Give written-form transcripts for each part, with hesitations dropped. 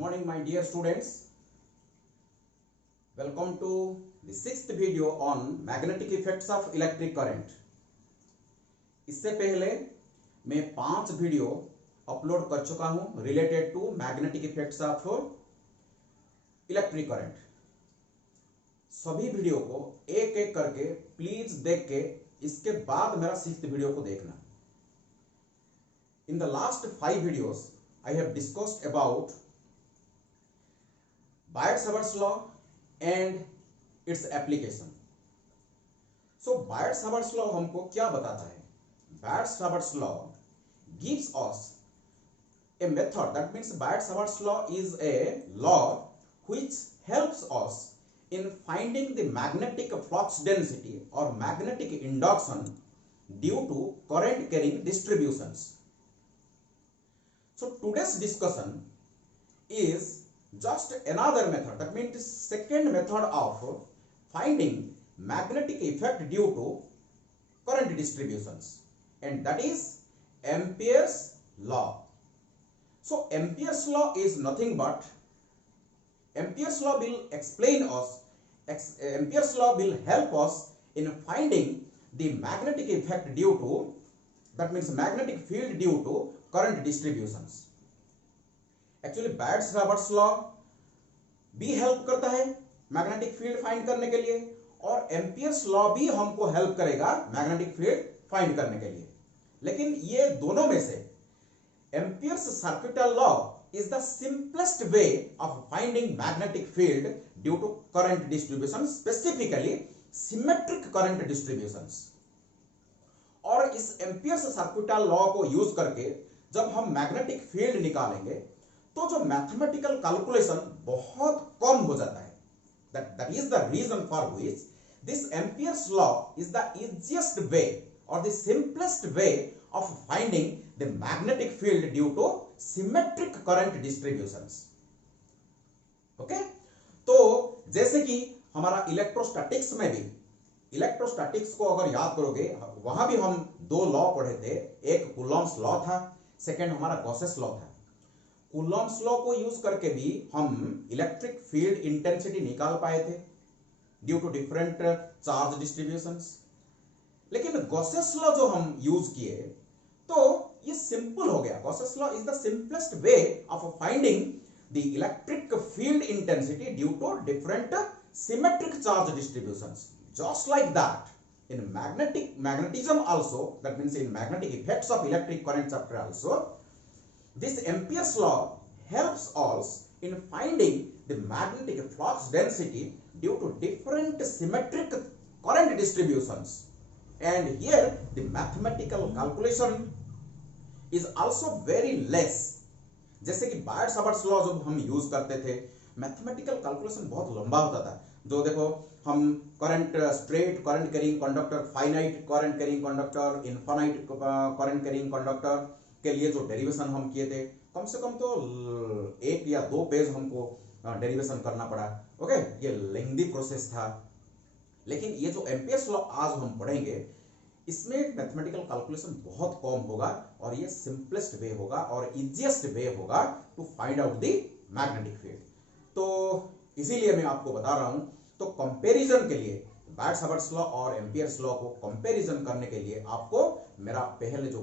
morning, my dear students. Welcome to the sixth video on magnetic effects of electric current. इससे पहले मैं 5 video upload कर चुका हूं related to magnetic effects of electric current. सभी video को एक एक करके प्लीज देख के इसके बाद मेरा 6th वीडियो को देखना। In the last 5 videos, I have discussed about Biot-Savart's law and its application. So Biot-Savart's law हमको क्या बताता है? Biot-Savart's law gives us a method. That means Biot-Savart's law is a law which helps us in finding the magnetic flux density or magnetic induction due to current carrying distributions. So today's discussion is just another method. That means second method of finding magnetic effect due to current distributions, and that is Ampere's law. So Ampere's law is nothing but Ampere's law will explain us. Ampere's law will help us in finding the magnetic effect due to, that means magnetic field due to current distributions. Actually Biot-Savart's law भी help करता है magnetic field find करने के लिए, और Ampere's law भी हमको help करेगा मैग्नेटिक फील्ड फाइंड करने के लिए। लेकिन ये दोनों में से amperes circuital law is the simplest way of finding magnetic field due to current distribution, specifically symmetric current distributions. और इस एम्पियर्स सर्किटल लॉ को यूज करके जब हम मैग्नेटिक फील्ड निकालेंगे तो जो मैथमेटिकल कैलकुलेशन बहुत कम हो जाता है। that is the reason for which this Ampere's law is the easiest way or the simplest way of finding the magnetic field due to symmetric current distributions. Okay? तो जैसे कि हमारा इलेक्ट्रोस्टैटिक्स में भी, इलेक्ट्रोस्टैटिक्स को अगर याद करोगे वहां भी हम 2 लॉ पढ़े थे। एक कूलॉम्स लॉ था, सेकंड हमारा गॉसेस लॉ था। कूलॉम्स लॉ को यूज करके भी हम इलेक्ट्रिक फील्ड इंटेंसिटी निकाल पाए थे due to different charge distributions. लेकिन गॉसेस लॉ जो हम यूज किए तो ये सिंपल हो गया। Gauss's law is the simplest way of finding the electric field intensity due to different symmetric charge distributions. Just like that in magnetism also, that means in magnetic effects of electric current chapter also, this Ampere's law helps us in finding the magnetic flux density due to different symmetric current distributions, and here the mathematical calculation is also very less. जैसे कि Biot-Savart's law जब हम use करते थे mathematical calculation बहुत लंबा होता था। जो देखो हम current, straight current carrying conductor, finite current carrying conductor, infinite current carrying conductor के लिए जो डेरिवेशन हम किए थे, कम से कम तो 1 या 2 पेज हमको डेरिवेशन करना पड़ा। ओके, ये लेंथी प्रोसेस था। लेकिन ये जो एम्पियर्स लॉ आज हम पढ़ेंगे इसमें मैथमेटिकल कैलकुलेशन बहुत कम होगा और ये सिंपलेस्ट वे होगा और इजीएस्ट वे होगा to find out the magnetic field. तो इसीलिए मैं आपको बता रहा हूं। तो कंपैरिजन के लिए Biot-Savart's लॉ और एम्पियर्स लॉ को कंपैरिजन करने के लिए आपको मेरा पहले जो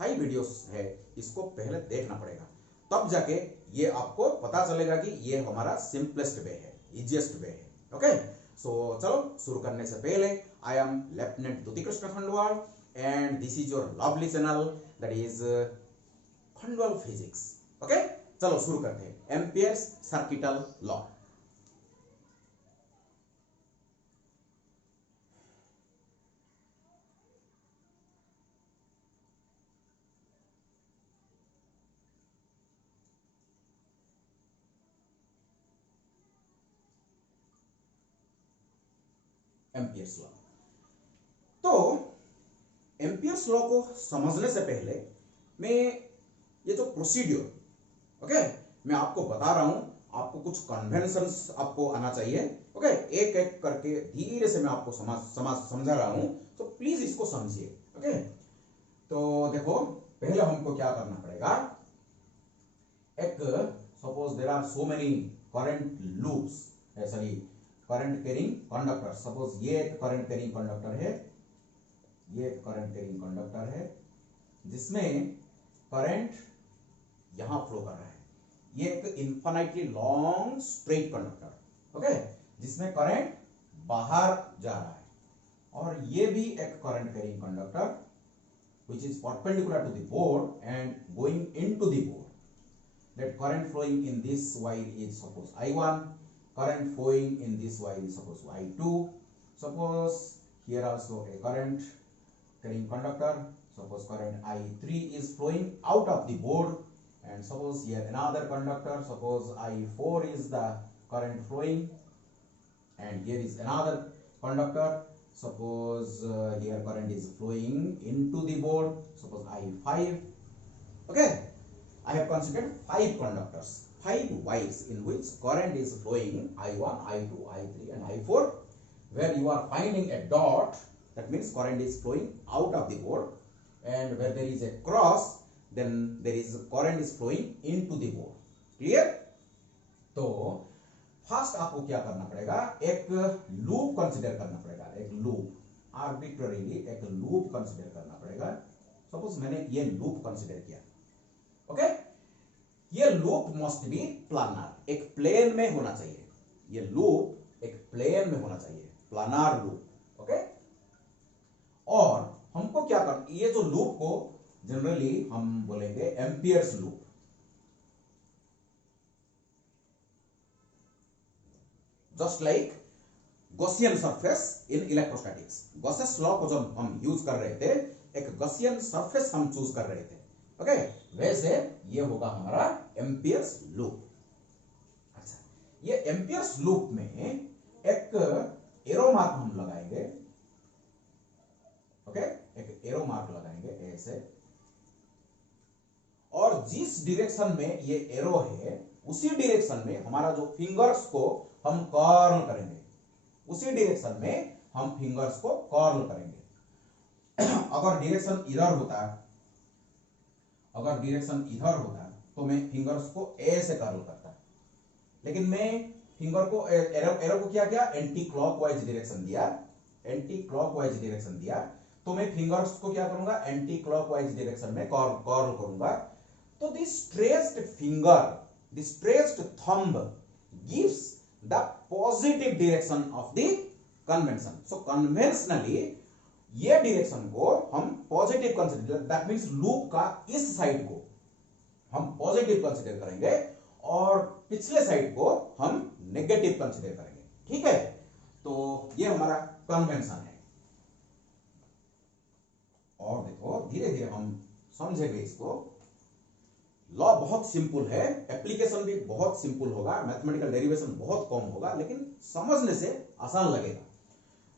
5 वीडियोस है इसको पहले देखना पड़ेगा, तब जाके ये आपको पता चलेगा कि ये हमारा सिंपलेस्ट वे है, इजीएस्ट वे है। ओके, सो चलो शुरू करने से पहले I am lieutenant Dyuti Krishna Khandwal and this is your lovely channel that is Khandwal physics. Okay, चलो शुरू करते हैं। Ampere's circuital law. Ampere's law. तो एम्पियर्स लॉ को समझने से पहले मैं ये जो प्रोसीड्यूर, ओके, मैं आपको बता रहा हूं, आपको कुछ कन्वेंशंस आपको आना चाहिए। ओके, एक एक करके धीरे से मैं आपको समझा रहा हूं, तो प्लीज इसको समझिए। ओके, तो देखो पहले हमको क्या करना पड़ेगा, एक suppose there are so many current loops, sorry current carrying conductor. suppose ये एक current carrying conductor है, ये एक current carrying conductor है जिसमें करंट यहां फ्लो कर रहा है. ये एक infinitely long straight conductor, okay, जिसमें करंट बाहर जा रहा है. और ये भी एक current carrying conductor which is perpendicular to the board and going into the board. That current flowing in this wire is suppose I1, current flowing in this wire is suppose I2. Suppose here also a current carrying conductor, suppose current I3 is flowing out of the board, and suppose here another conductor, suppose I4 is the current flowing, and here is another conductor, suppose here current is flowing into the board, suppose I5. Okay, I have considered 5 conductors, 5 wires in which current is flowing I1, I2, I3 and I4. Where you are finding a dot, that means current is flowing out of the board, and where there is a cross, then there is current is flowing into the board. Clear? तो first आपको क्या करना पड़ेगा, एक loop consider करना पड़ेगा. एक loop arbitrarily एक लूप कंसीडर करना पड़ेगा. सपोज मैंने ये लूप कंसीडर किया, ओके. ये लूप मस्ट बी प्लानर, एक प्लेन में होना चाहिए. ये लूप एक प्लेन में होना चाहिए, प्लानर लूप, ओके. और हमको क्या करना, ये जो लूप को जनरली हम बोलेंगे amperes loop. Just like Gaussian surface in electrostatics. Gauss's law को जब हम यूज कर रहे थे, एक गॉसियन सरफेस हम चूज कर रहे थे, ओके. वैसे ये होगा हमारा एम्पियर्स लूप. अच्छा, ये एम्पियर्स लूप में एक एरो मार्क हम लगाएंगे, ओके. एक एरो मार्क लगाएंगे ऐसे, और जिस डायरेक्शन में ये एरो है उसी डायरेक्शन में हमारा जो फिंगर्स को हम कर्ल करेंगे, उसी डायरेक्शन में हम फिंगर्स को कर्ल करेंगे. अगर डायरेक्शन इधर होता, अगर डायरेक्शन इधर होता तो मैं फिंगर्स को ऐसे कर्ल करता, लेकिन मैं फिंगर को एरो को क्या किया, एंटी क्लॉकवाइज डायरेक्शन दिया, एंटी क्लॉकवाइज डायरेक्शन दिया. तो मैं फिंगर्स को क्या करूंगा, एंटी क्लॉकवाइज डायरेक्शन में कर्ल करूंगा. तो the stretched finger, the stretched thumb gives the positive direction of the convention. So conventionally ये डायरेक्शन को हम positive consider, that means loop का इस साइड को हम पॉजिटिव कंसीडर करेंगे और पिछले साइड को हम नेगेटिव कंसीडर करेंगे. ठीक है, तो ये हमारा कन्वेंशन है. और देखो धीरे धीरे हम समझेंगे इसको. लॉ बहुत सिंपल है, एप्लीकेशन भी बहुत सिंपल होगा, मैथमेटिकल डेरिवेशन बहुत कम होगा, लेकिन समझने से आसान लगेगा.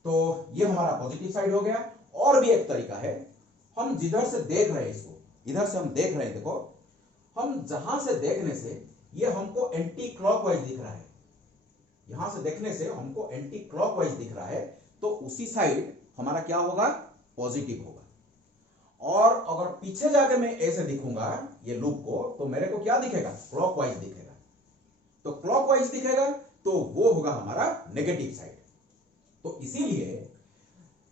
तो ये हमारा पॉजिटिव साइड हो गया. और भी एक तरीका है, हम जिधर से देख रहे हैं इसको, इधर से हम देख रहे हैं, देखो हम जहां से देखने से ये हमको एंटी क्लॉकवाइज दिख रहा है, यहां से देखने से हमको एंटी क्लॉकवाइज दिख रहा है, तो उसी साइड हमारा क्या होगा, पॉजिटिव होगा. और अगर पीछे जाके मैं ऐसे दिखूंगा ये लूप को, तो मेरे को क्या दिखेगा, क्लॉकवाइज दिखेगा. तो क्लॉकवाइज दिखेगा तो वो होगा हमारा नेगेटिव साइड. तो इसीलिए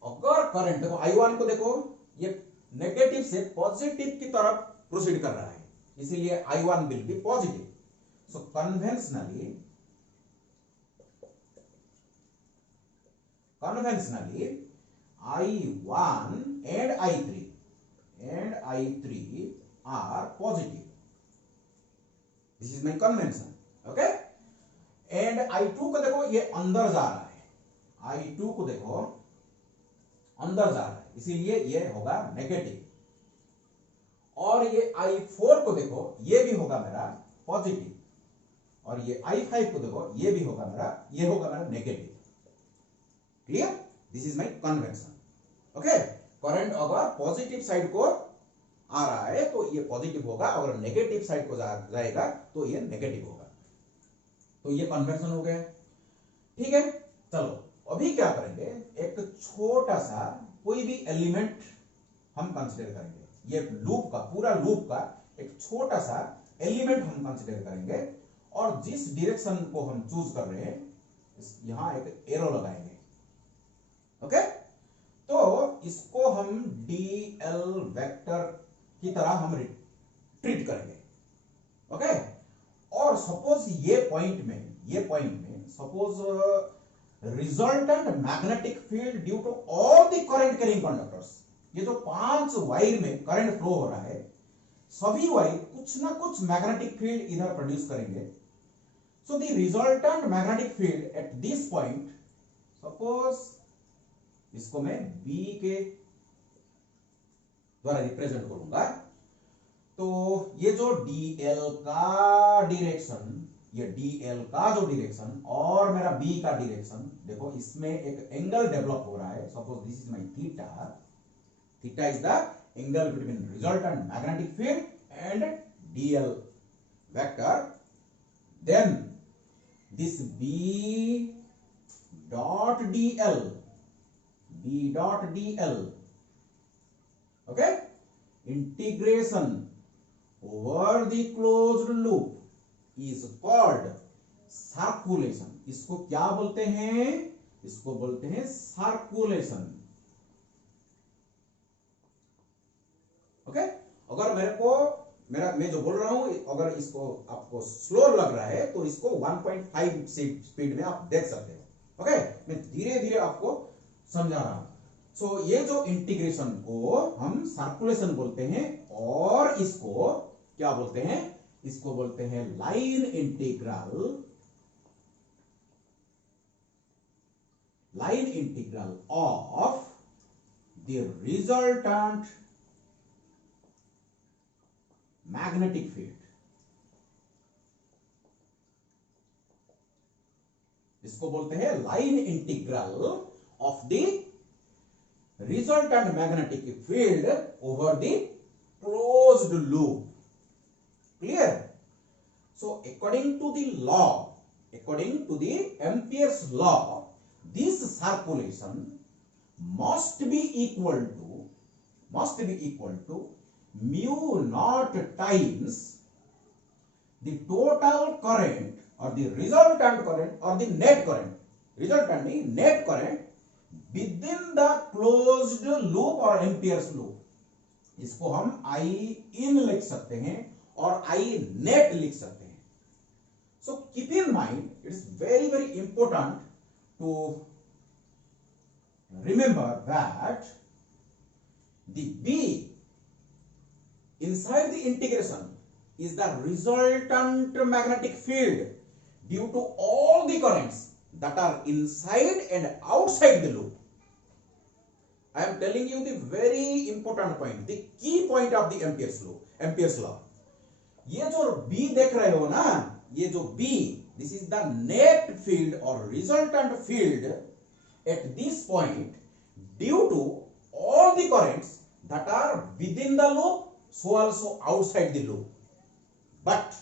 अगर करंट, देखो I1 को देखो, ये नेगेटिव से पॉजिटिव की तरफ प्रोसीड कर रहा है, इसीलिए I1 will be positive. So conventionally I1 and I3 are positive. This is my convention, okay. And I2 को देखो ये अंदर जा रहा है, I2 को देखो अंदर जा रहा है, इसीलिए ये होगा नेगेटिव. और ये I4 को देखो, ये भी होगा मेरा पॉजिटिव. और ये I5 को देखो, ये भी होगा मेरा, ये होगा मेरा negative. Clear? This is my convention, okay. Current अगर पॉजिटिव साइड को आ रहा है तो ये पॉजिटिव होगा, अगर नेगेटिव साइड को जाएगा तो ये नेगेटिव होगा. तो ये कन्वेंशन हो गया. ठीक है, चलो अभी क्या करेंगे, एक छोटा सा कोई भी एलिमेंट हम कंसीडर करेंगे. ये लूप का, पूरा लूप का एक छोटा सा एलिमेंट हम कंसीडर करेंगे, और जिस डायरेक्शन को हम चूज कर रहे हैं यहां एक एरो लगाएंगे। ओके, तो इसको हम dl वेक्टर की तरह हम ट्रीट करेंगे। ओके, और सपोज ये पॉइंट में suppose resultant magnetic field due to all the current carrying conductors, ये जो 5 वायर में करंट फ्लो हो रहा है, सभी वायर कुछ ना कुछ मैग्नेटिक फील्ड इधर प्रोड्यूस करेंगे। So the resultant magnetic field at this point, suppose इसको मैं बी के द्वारा रिप्रेजेंट करूंगा, तो ये जो dl का डायरेक्शन, ये dl का जो डायरेक्शन और मेरा b का डायरेक्शन, देखो इसमें एक एंगल डेवलप हो रहा है। Suppose this is my theta is the angle between resultant magnetic field and dl vector. Then this b dot dl, okay, integration over the closed loop is called circulation। इसको क्या बोलते हैं? इसको बोलते हैं सर्कुलेशन। ओके, अगर मैं जो बोल रहा हूं, अगर इसको आपको स्लो लग रहा है तो इसको 1.5 स्पीड में आप देख सकते हो। ओके, मैं धीरे धीरे आपको समझा रहा हूं। सो ये जो इंटीग्रेशन को हम सर्कुलेशन बोलते हैं, और इसको क्या बोलते हैं? इसको बोलते हैं line integral of the resultant magnetic field. इसको बोलते हैं line integral of the resultant magnetic field over the closed loop. Clear? So according to the Ampere's law, this circulation must be equal to mu naught times the total current or the resultant current or the net current, resultant means net current within the closed loop or Ampere's loop। इसको हम I in लिख सकते हैं और I net लिख सकते हैं। So keep in mind, it is very very important to remember that the B inside the integration is the resultant magnetic field due to all the currents that are inside and outside the loop। I am telling you the very important point, the key point of the Ampere's law। ये जो B देख रहे हो ना, ये जो B, this is the net field or resultant field at this point due to all the currents that are within the loop, so also outside the loop। But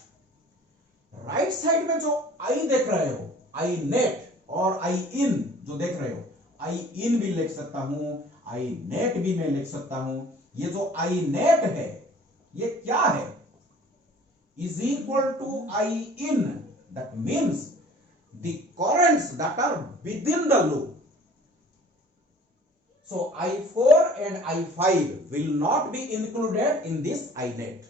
right side में जो I देख रहे हो, I net और I in जो देख रहे हो, I in भी लिख सकता हूं, I net भी मैं लिख सकता हूं। ये जो I net है, ये क्या है? Is equal to I in, that means the currents that are within the loop। So I4 and I5 will not be included in this I net।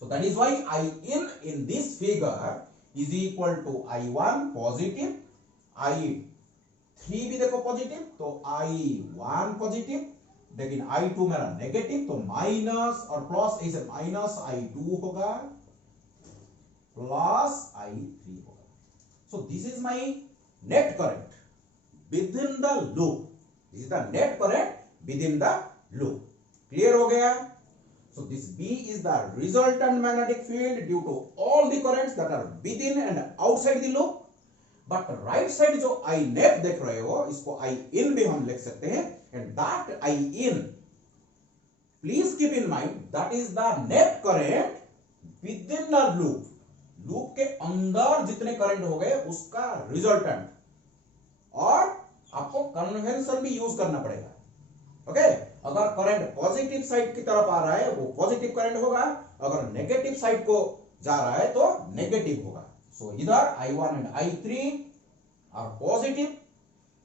So that is why I in this figure is equal to I1 positive, I3 भी देखो positive, तो I1 positive, लेकिन I2 मेरा negative, तो minus और plus, ऐसे minus I2 होगा plus I3 होगा। So this is my net current within the loop। This is the net current within the loop। Clear हो गया? So this B is the resultant magnetic field due to all the currents that are within and outside the loop। But right side जो I net देख रहे हो, इसको I in भी हम लिख सकते हैं, and that I in, please keep in mind, that is the net current within the loop। Loop के अंदर जितने करंट हो गए उसका रिजल्टेंट, और आपको कन्वेंशन भी यूज करना पड़ेगा। ओके, अगर करंट पॉजिटिव साइड की तरफ आ रहा है वो पॉजिटिव करंट होगा, अगर नेगेटिव साइड को जा रहा है तो नेगेटिव होगा। So either I1 and I3 are positive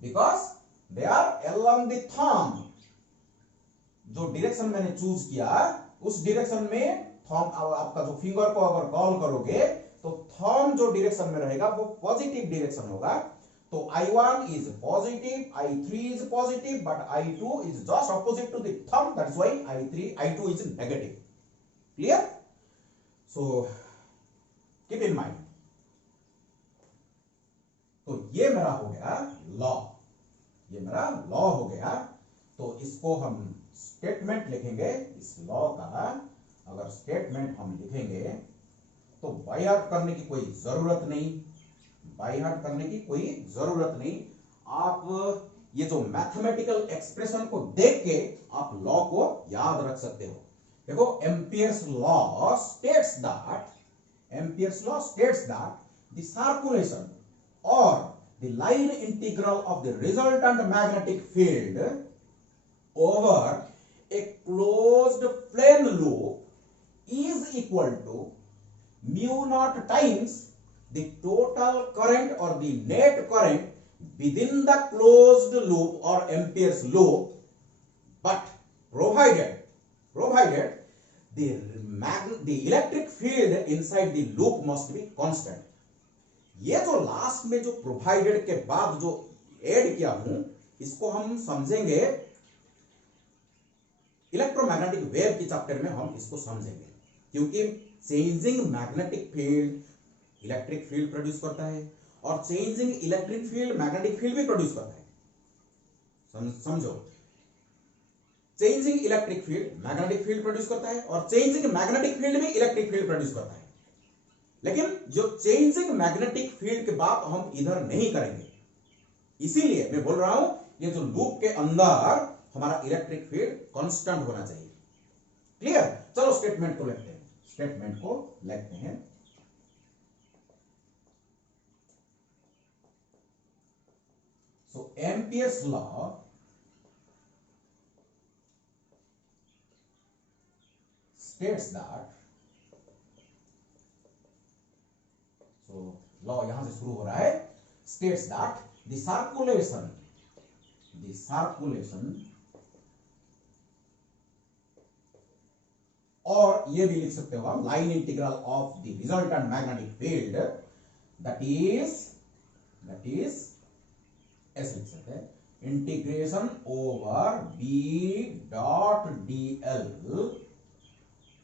because they are along the thumb. जो डायरेक्शन मैंने चूज किया उस डायरेक्शन में थंब, आपका जो फिंगर को अगर कॉल करोगे तो थंब जो डायरेक्शन में रहेगा वो पॉजिटिव डायरेक्शन होगा। तो I1 is positive, I3 is positive, but I2 is just opposite to the thumb. That's why I2 is negative. Clear? So keep in mind. तो ये मेरा हो गया लॉ, ये मेरा लॉ हो गया। तो इसको हम स्टेटमेंट लिखेंगे। इस लॉ का अगर स्टेटमेंट हम लिखेंगे तो बाय हार्ट करने की कोई जरूरत नहीं, बाय हार्ट करने की कोई जरूरत नहीं। आप ये जो मैथमेटिकल एक्सप्रेशन को देख के आप लॉ को याद रख सकते हो। देखो, amperes law states that the circulation or the line integral of the resultant magnetic field over a closed plane loop is equal to mu naught times the total current or the net current within the closed loop or Ampere's loop, but provided the electric field inside the loop must be constant. ये जो last में जो provided के बाद जो add किया हूं, इसको हम समझेंगे इलेक्ट्रोमैग्नेटिक वेव की चैप्टर में, हम इसको समझेंगे। क्योंकि changing magnetic field electric field produce करता है और changing electric field magnetic field भी प्रोड्यूस करता है। समझो, changing electric field magnetic field produce करता है और चेंजिंग मैग्नेटिक फील्ड भी इलेक्ट्रिक फील्ड प्रोड्यूस करता है। लेकिन जो चेंजिंग मैग्नेटिक फील्ड की बात हम इधर नहीं करेंगे, इसीलिए मैं बोल रहा हूं ये जो लूप के अंदर हमारा इलेक्ट्रिक फील्ड कांस्टेंट होना चाहिए। क्लियर? चलो स्टेटमेंट को लिखते हैं। So Ampere's law states that, law यहां से शुरू हो रहा है, states that the circulation और ये भी लिख सकते हो हम line integral of the resultant magnetic field, that is ऐसे लिख सकते हैं, integration over B dot dl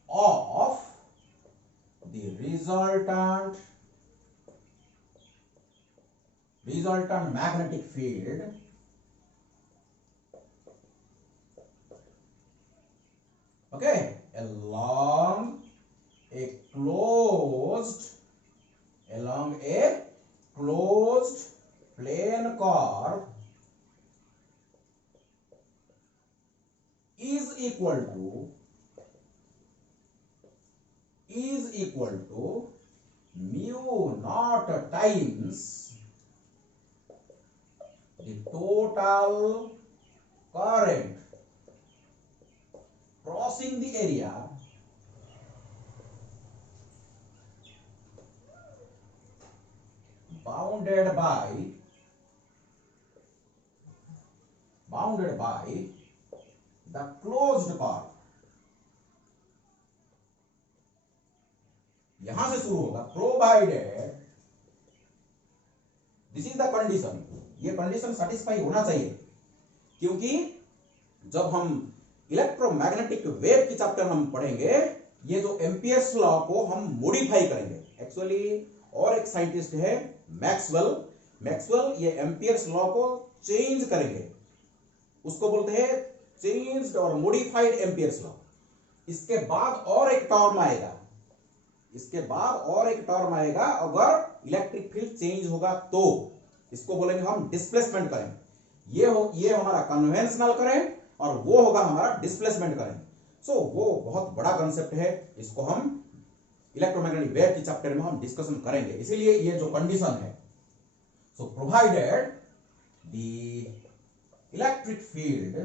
of the resultant magnetic field along a closed plane curve is equal to mu naught times the total current crossing the area bounded by the closed curve। यहां से शुरू होगा, provided, this is the condition. ये condition satisfy होना चाहिए, क्योंकि जब हम इलेक्ट्रोमैग्नेटिक वेव की चैप्टर हम पढ़ेंगे, ये जो एम्पियर्स लॉ को हम मॉडिफाई करेंगे। एक्चुअली और एक साइंटिस्ट है मैक्सवेल, ये एम्पियर्स लॉ को चेंज करेंगे, उसको बोलते हैं चेंज्ड और मॉडिफाइड एम्पियर्स लॉ। इसके बाद और एक टर्म आएगा, अगर इलेक्ट्रिक फील्ड चेंज होगा तो इसको बोलेंगे हम डिस्प्लेसमेंट करंट। ये हमारा कन्वेंशनल करंट और वो होगा हमारा डिस्प्लेसमेंट करंट। सो वो बहुत बड़ा कंसेप्ट है, इसको हम इलेक्ट्रोमैग्नेटिक वेव की चैप्टर में हम डिस्कशन करेंगे। इसीलिए ये जो कंडीशन है, so provided the electric field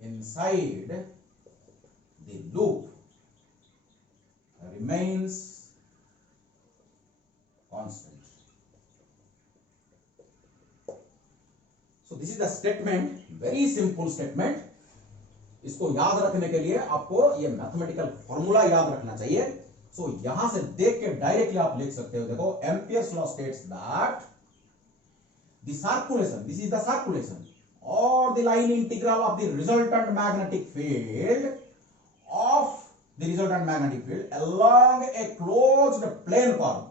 inside the loop remains constant. So this is the statement, very simple statement. इसको याद रखने के लिए आपको ये मैथमेटिकल फॉर्मूला याद रखना चाहिए. सो यहां से देख के डायरेक्टली आप लिख सकते हो. देखो, amperes law states that the circulation, this is the circulation or the line integral of the resultant magnetic field along a closed plane curve,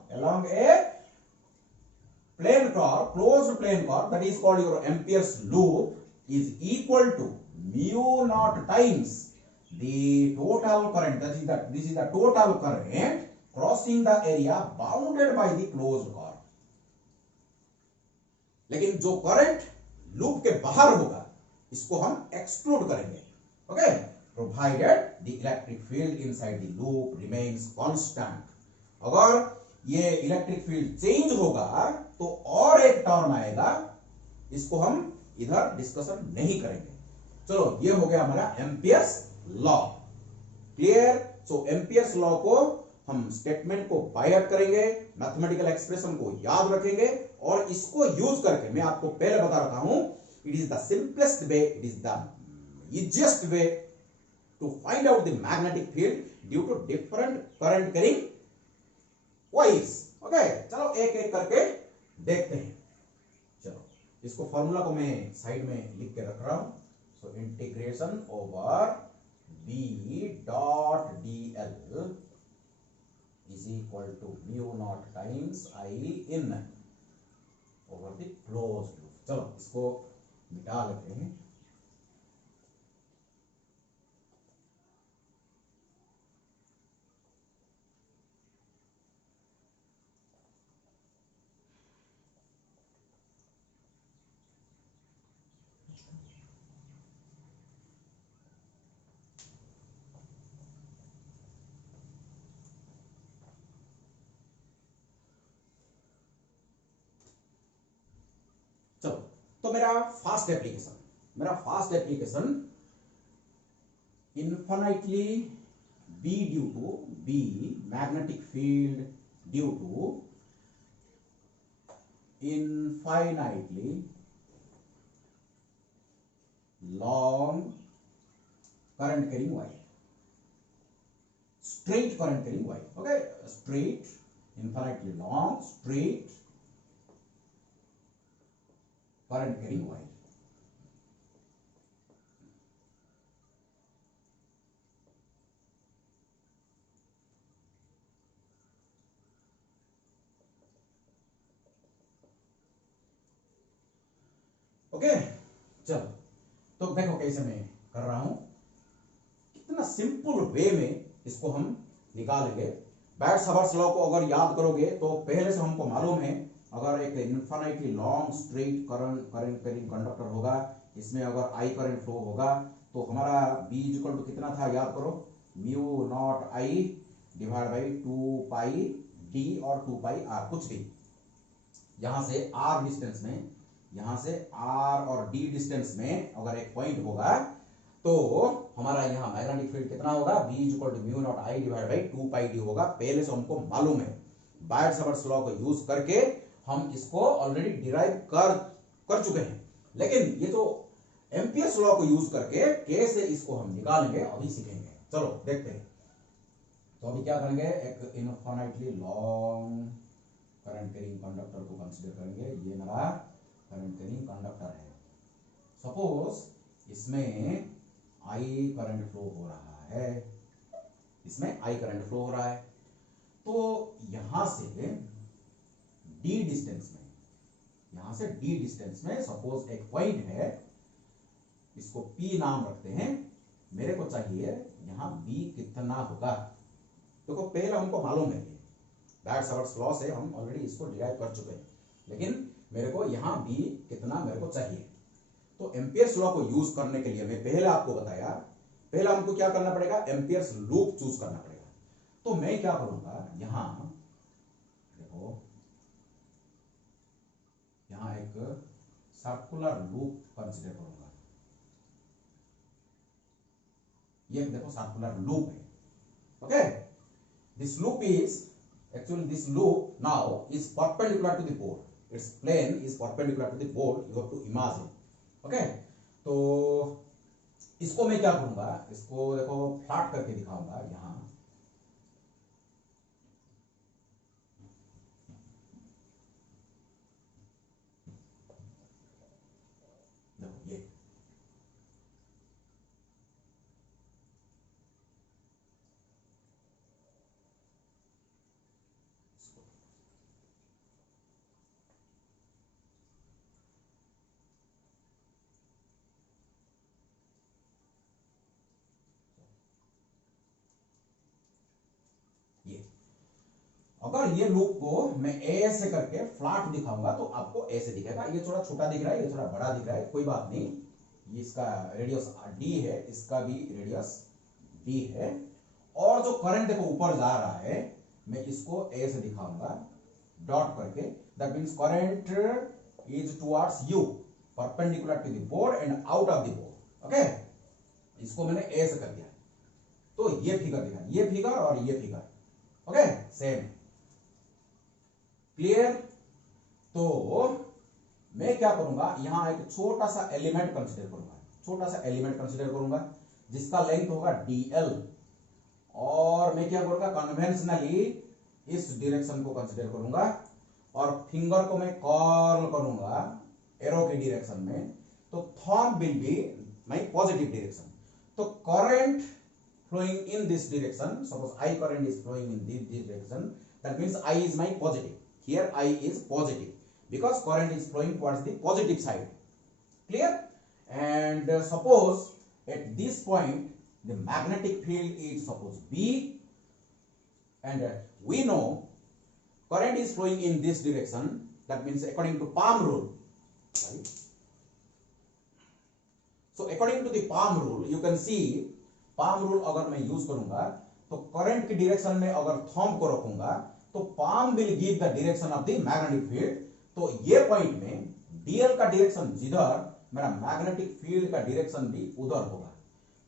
closed plane curve, that is called your Ampere's loop, is equal to mu naught times the total current, this is the total current crossing the area bounded by the closed curve. लेकिन जो current loop के बाहर होगा इसको हम exclude करेंगे. Okay, provided the electric field inside the loop remains constant. अगर ये इलेक्ट्रिक फील्ड चेंज होगा तो और एक टर्म आएगा, इसको हम इधर डिस्कशन नहीं करेंगे. चलो, ये हो गया हमारा एम्पियर्स लॉ. क्लियर? सो एम्पियर्स लॉ को हम स्टेटमेंट को बायट करेंगे, मैथमेटिकल एक्सप्रेशन को याद रखेंगे और इसको यूज करके, मैं आपको पहले बता रहा हूं, it is the simplest way, it is the easiest way to find out the magnetic field due to different current carrying wires. Okay, चलो एक एक करके देखते हैं. चलो, इसको फॉर्मूला को मैं साइड में लिख के रख रहा हूं. So integration over B dot d l is equal to mu naught times I in over the closed loop. चलो, इसको मिटा लेते हैं. चलो, तो मेरा first application infinitely B due to B magnetic field due to infinitely long current carrying wire, straight current carrying wire. Okay, straight, infinitely long, straight current carrying wire. Okay, चलो, तो देखो कैसे मैं कर रहा हूं, कितना सिंपल वे में इसको हम निकालेंगे. बैट-सवर्स लॉ को अगर याद करोगे तो पहले से हमको मालूम है, अगर एक infinitely long straight current carrying conductor होगा, इसमें अगर आई करंट फ्लो होगा तो हमारा बी इक्वल टू कितना था, याद करो, mu naught I divide by 2 pi D और 2 पाई आर. कुछ भी यहां से आर डिस्टेंस में, यहां से आर और डी डिस्टेंस में अगर एक पॉइंट होगा तो हमारा यहां मैग्नेटिक फील्ड कितना होगा, B equal to mu naught I divide by 2 pi D होगा. पहले से हमको मालूम है. बायट-सवर्स लॉ को यूज करके हम इसको ऑलरेडी डिराइव कर चुके हैं, लेकिन ये तो एम्पियर्स लॉ को यूज करके कैसे इसको हम निकालेंगे अभी सीखेंगे. चलो देखते हैं. तो अभी क्या करेंगे, एक infinitely long current carrying conductor को कंसीडर करेंगे. ये मेरा करंट कैरिंग कंडक्टर है. सपोज इसमें आई करंट फ्लो हो रहा है, इसमें आई करंट फ्लो हो रहा है. तो यहां से डी डिस्टेंस में, यहां से डी डिस्टेंस में सपोज एक पॉइंट है, इसको पी नाम रखते हैं. मेरे को चाहिए यहां बी कितना होगा. देखो, पहला हमको मालूम है, बैट-सवर्स लॉ से हम ऑलरेडी इसको डिराइव कर चुके हैं, लेकिन मेरे को यहां बी कितना मेरे को चाहिए. तो एम्पियर्स लॉ को यूज करने के लिए मैं पहले आपको बताया, पहला हमको क्या करना पड़ेगा, एम्पियर्स लूप चूज करना पड़ेगा. तो मैं क्या करूंगा, यहां देखो, यहां एक सर्कुलर लूप कंसीडर करूंगा. ये देखो सर्कुलर लूप है. Okay, this loop is actually this loop now is perpendicular to the board, its plane is perpendicular to the board, you have to imagine. Okay, तो इसको मैं क्या करूंगा, इसको देखो फ्लैट करके दिखाऊंगा यहां, देखो ये अगर ये लूप को मैं ऐसे करके फ्लैट दिखाऊंगा तो आपको ऐसे दिखेगा, ये थोड़ा छोटा दिख रहा है, ये थोड़ा बड़ा दिख रहा है, कोई बात नहीं, ये इसका रेडियस d है, इसका भी रेडियस d है, और जो करंट देखो ऊपर जा रहा है मैं इसको ऐसे दिखाऊंगा डॉट करके, that means current is towards you perpendicular to the board and out of the board. Okay, इसको मैंने ऐसे कर दिया, तो ये फिगर दिखा, ये फिगर और ये फिगर, ओके सेम, क्लियर। तो मैं क्या करूंगा, यहां एक छोटा सा एलिमेंट कंसीडर करूंगा, छोटा सा एलिमेंट कंसीडर करूंगा जिसका लेंथ होगा dl, और मैं क्या करूंगा कन्वेंशनली इस डायरेक्शन को कंसीडर करूंगा और फिंगर को मैं कर्ल करूंगा एरो के डायरेक्शन में, तो thumb will be my positive direction. तो current flowing in this direction, suppose I current is flowing in this direction, that means I is my positive, here I is positive because current is flowing towards the positive side, clear। And suppose at this point the magnetic field is suppose B, and we know current is flowing in this direction, that means according to Palm rule, right? So according to the Palm rule you can see, palm rule अगर मैं use करूंगा तो current की direction में अगर thumb को रखूंगा तो palm will give the direction of the magnetic field, तो ये पॉइंट में डीएल का डायरेक्शन जिधर, मेरा मैग्नेटिक फील्ड का डायरेक्शन भी उधर होगा,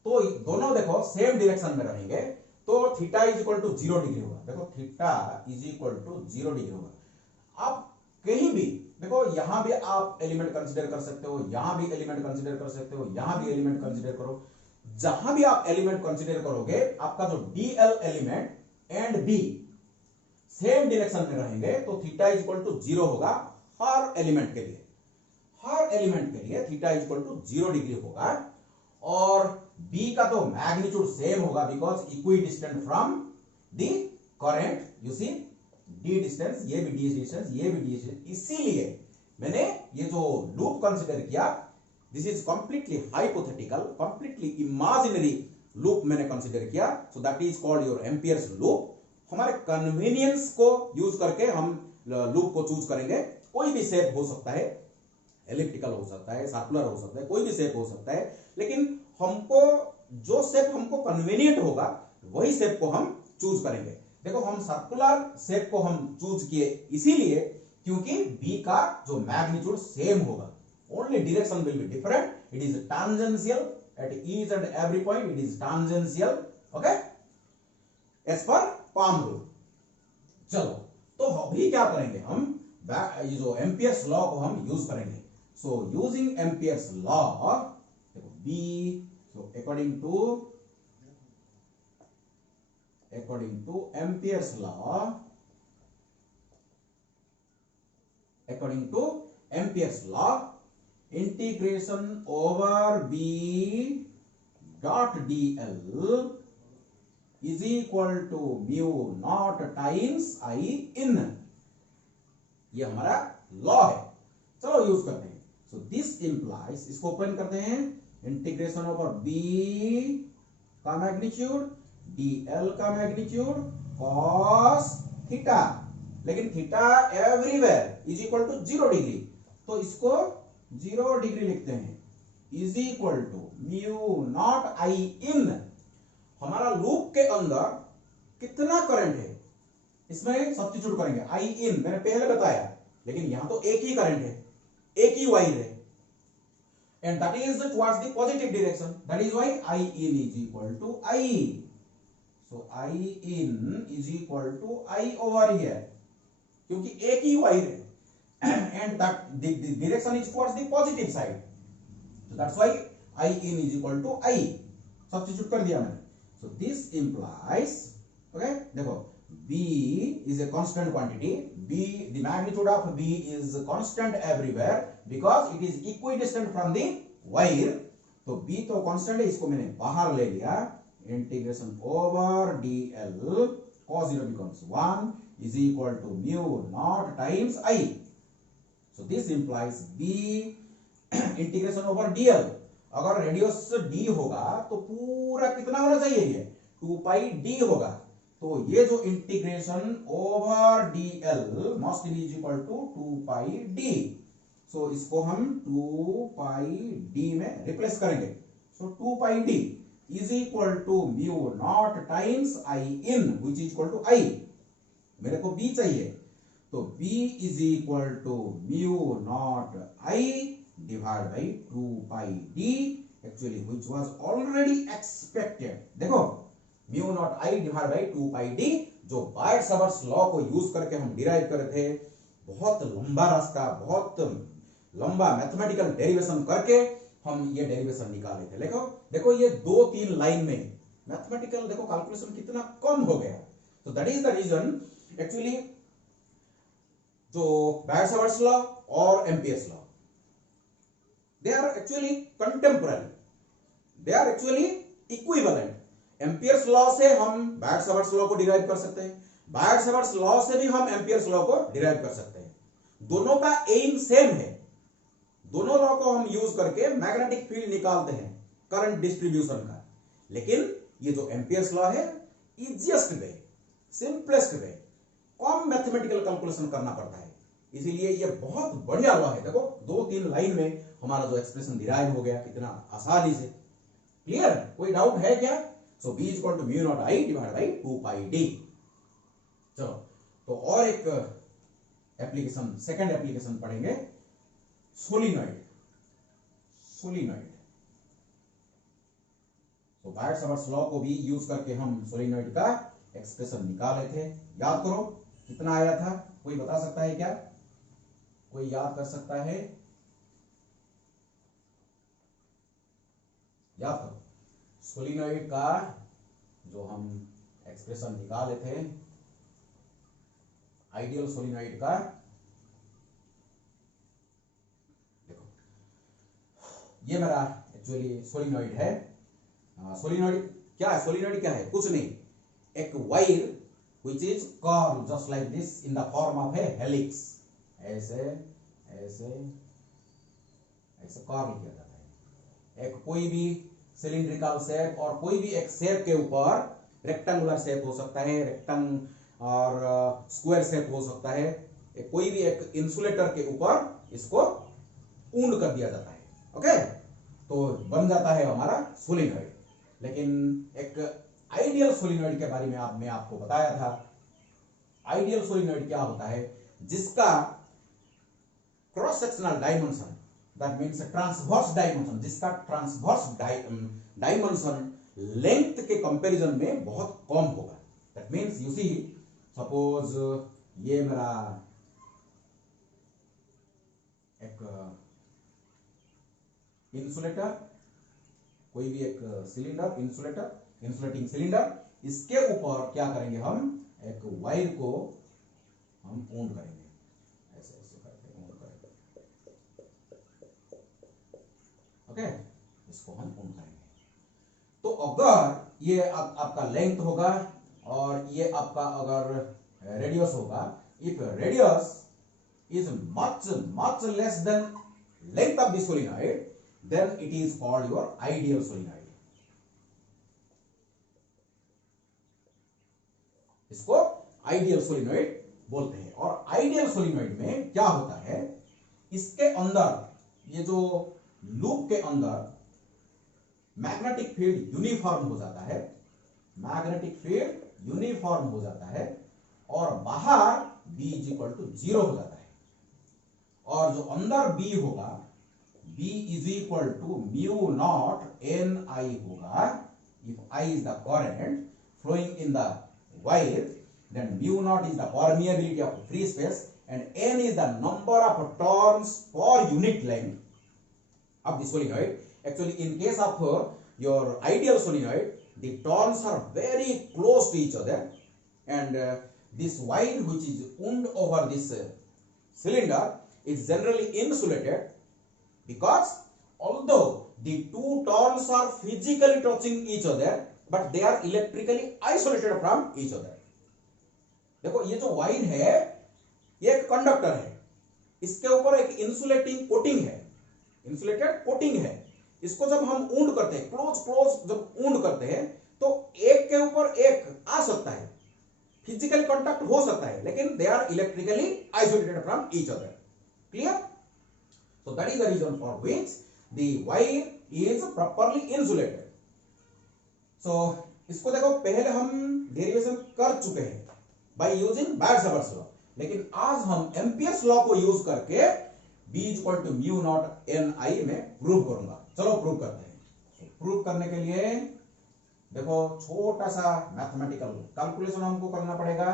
तो दोनों देखो सेम डायरेक्शन में रहेंगे, तो theta is equal to 0 degree होगा, देखो theta is equal to 0 degree होगा। अब कहीं भी देखो, यहां भी आप एलिमेंट कंसीडर कर सकते हो, यहां भी एलिमेंट कंसीडर कर सकते हो, यहां भी एलिमेंट कंसीडर करो, जहां भी आप एलिमेंट कंसीडर करोगे आपका जो DL element and B same direction में रहेंगे, तो थीटा इज इक्वल टू 0 होगा हर एलिमेंट के लिए, हर एलिमेंट के लिए theta is equal to 0 degree होगा, और बी का तो मैग्नीट्यूड सेम होगा because equidistant from the current, you see d distance, ये भी डी डिस्टेंस, ये भी डी डिस्टेंस, इसीलिए मैंने ये जो लूप कंसीडर किया, this is completely hypothetical, completely imaginary loop मैंने कंसीडर किया, सो that is called your amperes loop. हमारे कन्वीनियंस को यूज करके हम लूप को चूज करेंगे, कोई भी शेप हो सकता है, एलिप्टिकल हो सकता है, सर्कुलर हो सकता है, कोई भी शेप हो सकता है, लेकिन हमको जो शेप हमको कन्वीनियंट होगा वही शेप को हम चूज करेंगे। देखो हम सर्कुलर शेप को हम चूज किए इसीलिए क्योंकि बी का जो मैग्नीट्यूड सेम होगा, only direction will be different, it is tangential at each and every point, it is tangential, okay, as per Palm rule। चलो तो अभी क्या करेंगे हम, ये जो एम्पियर्स लॉ को हम यूज करेंगे, सो यूजिंग एम्पियर्स लॉ, देखो B, so according to Ampere's law, according to Ampere's law, integration over b dot dl is equal to mu naught times I in, ये हमारा लॉ है, चलो use करते हैं। सो दिस इंप्लाइज, इसको open करते हैं, इंटीग्रेशन ओवर b का मैग्नीट्यूड dl का मैग्नीट्यूड cos थीटा, लेकिन theta everywhere is equal to 0 degree, तो इसको 0 डिग्री लिखते हैं, is equal to mu naught I in. हमारा लूप के अंदर कितना करंट है इसमें सब्स्टिट्यूट करेंगे, आई इन मैंने पहले बताया, लेकिन यहां तो एक ही करंट है, एक ही वायर है, and that is towards the positive direction, that is why I in is equal to I. So I in is equal to I over here, क्योंकि एक ही वायर है and that the direction is towards the positive side, so that's why I in is equal to I substitute कर दिया मैंने। So this implies, okay देखो B is a constant quantity. B, the magnitude of B is constant everywhere because it is equidistant from the wire. तो B तो constant है, इसको मैंने बाहर ले लिया, integration over dl cos 0 becomes 1 is equal to mu naught times I. So this implies B integration over dl, अगर radius d होगा तो पूरा कितना होना चाहिए, ये 2 pi d होगा, तो ये जो integration over dl must be is equal to 2 pi d। सो इसको हम 2 pi d में रिप्लेस करेंगे। सो 2 pi d is equal to mu naught times I in which is equal to I, मेरे को b चाहिए, तो b is equal to mu naught I divide by 2 pi d actually which was already expected. देखो mu naught I divide by 2 pi d जो Biot Savart's law को use करके हम derive करे थे, बहुत लंबा रास्ता, बहुत लंबा मैथमेटिकल डेरिवेशन करके हम ये डेरिवेशन निकाले थे। देखो देखो ये 2-3 लाइन में मैथमेटिकल देखो कैलकुलेशन कितना कम हो गया। तो that is the reason actually जो बायट-सावर्ट्स लॉ और Ampere's law, they are actually contemporary, they are actually equivalent. Ampere's law से हम बायट-सावर्ट्स लॉ को डिराइव कर सकते हैं, बायट-सावर्ट्स लॉ से भी हम एम्पियर्स लॉ को डिराइव कर सकते हैं। दोनों का एम सेम है, दोनों लॉ को हम यूज करके मैग्नेटिक फील्ड निकालते हैं करंट डिस्ट्रीब्यूशन का। लेकिन ये जो एम्पियर्स लॉ है, इजीएस्ट वे, सिंपलेस्ट वे, कम मैथमेटिकल कैलकुलेशन करना पड़ता है, इसीलिए ये बहुत बढ़िया लॉ है। देखो 2-3 लाइन में हमारा जो एक्सप्रेशन डिराइव हो गया कितना आसानी से। क्लियर, कोई डाउट है क्या? So B equal to mu naught I divide by 2 pi d। चलो तो और एक एप्लीकेशन, सेकंड एप्लीकेशन पढ़ेंगे, सोलिनॉइड। सोलिनॉइड तो बायट-सावर्ट्स लॉ को भी यूज करके हम सोलिनॉइड का एक्सप्रेशन निकाले थे। याद करो कितना आया था, कोई बता सकता है क्या? कोई याद कर सकता है? याद करो सोलिनॉइड का जो हम एक्सप्रेशन निकाले थे, आइडियल सोलिनॉइड का। देखो ये मेरा एक्चुअली सोलिनॉइड है। सोलिनॉइड क्या है? सोलिनॉइड क्या है? कुछ नहीं, एक wire which is curved just like this in the form of a helix, ऐसे ऐसे ऐसे कर्व किया जाता है। एक कोई भी सिलिंड्रिकल शेप और कोई भी एक शेप के ऊपर रेक्टेंगुलर शेप हो सकता है, रेक्टेंगल और स्क्वायर शेप हो सकता है, कोई भी एक इंसुलेटर के ऊपर इसको ऊंड कर दिया जाता है। ओके, तो बन जाता है हमारा सोलिनॉइड। लेकिन एक आइडियल सोलिनॉइड के बारे में मैं आपको बताया था। आइडियल सोलिनॉइड क्या होता है? जिसका cross sectional dimension, that means transverse dimension, जिसका ट्रांसवर्स डायमेंशन लेंथ के कंपैरिजन में बहुत कम होगा। That means you see, suppose ये मेरा एक इंसुलेटर, कोई भी एक सिलेंडर, इंसुलेटर, इंसुलेटिंग सिलेंडर, इसके ऊपर क्या करेंगे हम? एक वायर को हम ऊंड करेंगे, ऐसे ऐसे करके ऊंड करेंगे। ओके, इसको हम ऊंड करेंगे। तो अगर ये आपका लेंथ होगा और ये आपका अगर रेडियस होगा, if radius is much less than length of the solenoid, then it is called your ideal solenoid. इसको आइडियल सोलिनॉइड बोलते हैं। और आइडियल सोलिनॉइड में क्या होता है? इसके अंदर, ये जो लूप के अंदर मैग्नेटिक फील्ड यूनिफॉर्म हो जाता है, मैग्नेटिक फील्ड यूनिफॉर्म हो जाता है, और बाहर B इज इक्वल टू 0 हो जाता है। और जो अंदर B होगा, B is equal to mu naught N I होगा, if I is the current flowing in the wire, then mu naught is the permeability of free space and n is the number of turns per unit length of the solenoid. Actually, in case of your ideal solenoid, the turns are very close to each other, and this wire which is wound over this cylinder is generally insulated, because although the two turns are physically touching each other, but they are electrically isolated from each other. देखो ये जो wire है ये एक conductor है, इसके ऊपर एक इंसुलेटिंग कोटिंग है, इंसुलेटेड कोटिंग है। इसको जब हम ऊंड करते हैं, क्लोज जब ऊंड करते हैं, तो एक के ऊपर एक आ सकता है, फिजिकल कांटेक्ट हो सकता है, लेकिन they are electrically isolated from each other. Clear? So that is the reason for which the wire is properly insulated. So इसको देखो, पहले हम डेरिवेशन कर चुके हैं बाय यूजिंग बायट-सावर्ट्स लॉ, लेकिन आज हम एम्पियर्स लॉ को यूज करके B equal to mu naught N I में प्रूव करूंगा। चलो प्रूव करते हैं। प्रूव करने के लिए देखो छोटा सा मैथमेटिकल कैलकुलेशन हमको करना पड़ेगा।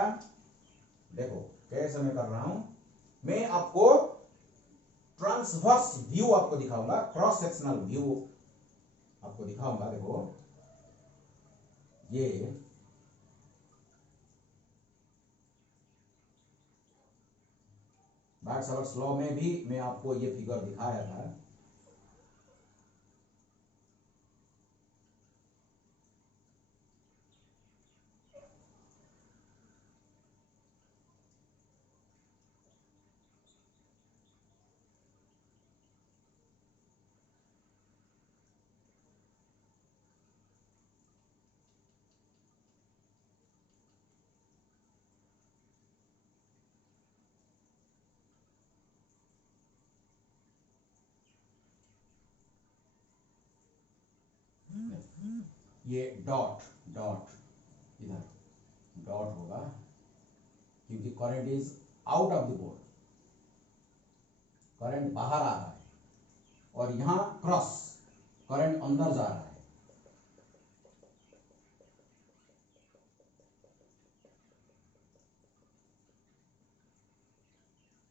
देखो कैसे मैं कर रहा हूं, मैं आपको ट्रांसवर्स व्यू आपको दिखाऊंगा, क्रॉस सेक्शनल व्यू आपको दिखाऊंगा। देखो ये बायट-सावर्ट्स लॉ में भी मैं आपको ये फिगर दिखाया था। ये डॉट इधर डॉट होगा, क्योंकि current is out of the board, current बाहर आ रहा है, और यहां क्रॉस करंट अंदर जा रहा है।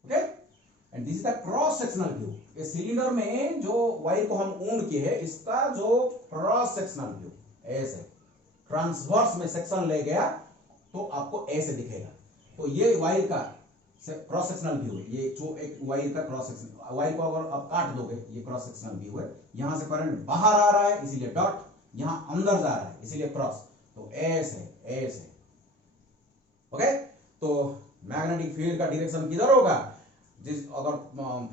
Okay, and this is the cross sectional view. इस सिलेंडर में जो वायर को हम ऊंड किए है, इसका जो क्रॉस सेक्शनल व्यू ऐसे ट्रांसवर्स में सेक्शन ले गया तो आपको ऐसे दिखेगा। तो ये वायर का क्रॉस सेक्शनल व्यू है, ये जो एक वायर का क्रॉस सेक्शन, वायर को अगर आप काट दोगे, ये क्रॉस सेक्शनल व्यू है। यहां से करंट बाहर आ रहा है इसीलिए डॉट, यहां अंदर जा रहा है इसीलिए क्रॉस, तो ऐसे। ओके, तो मैग्नेटिक फील्ड का डायरेक्शन किधर होगा? जिस अगर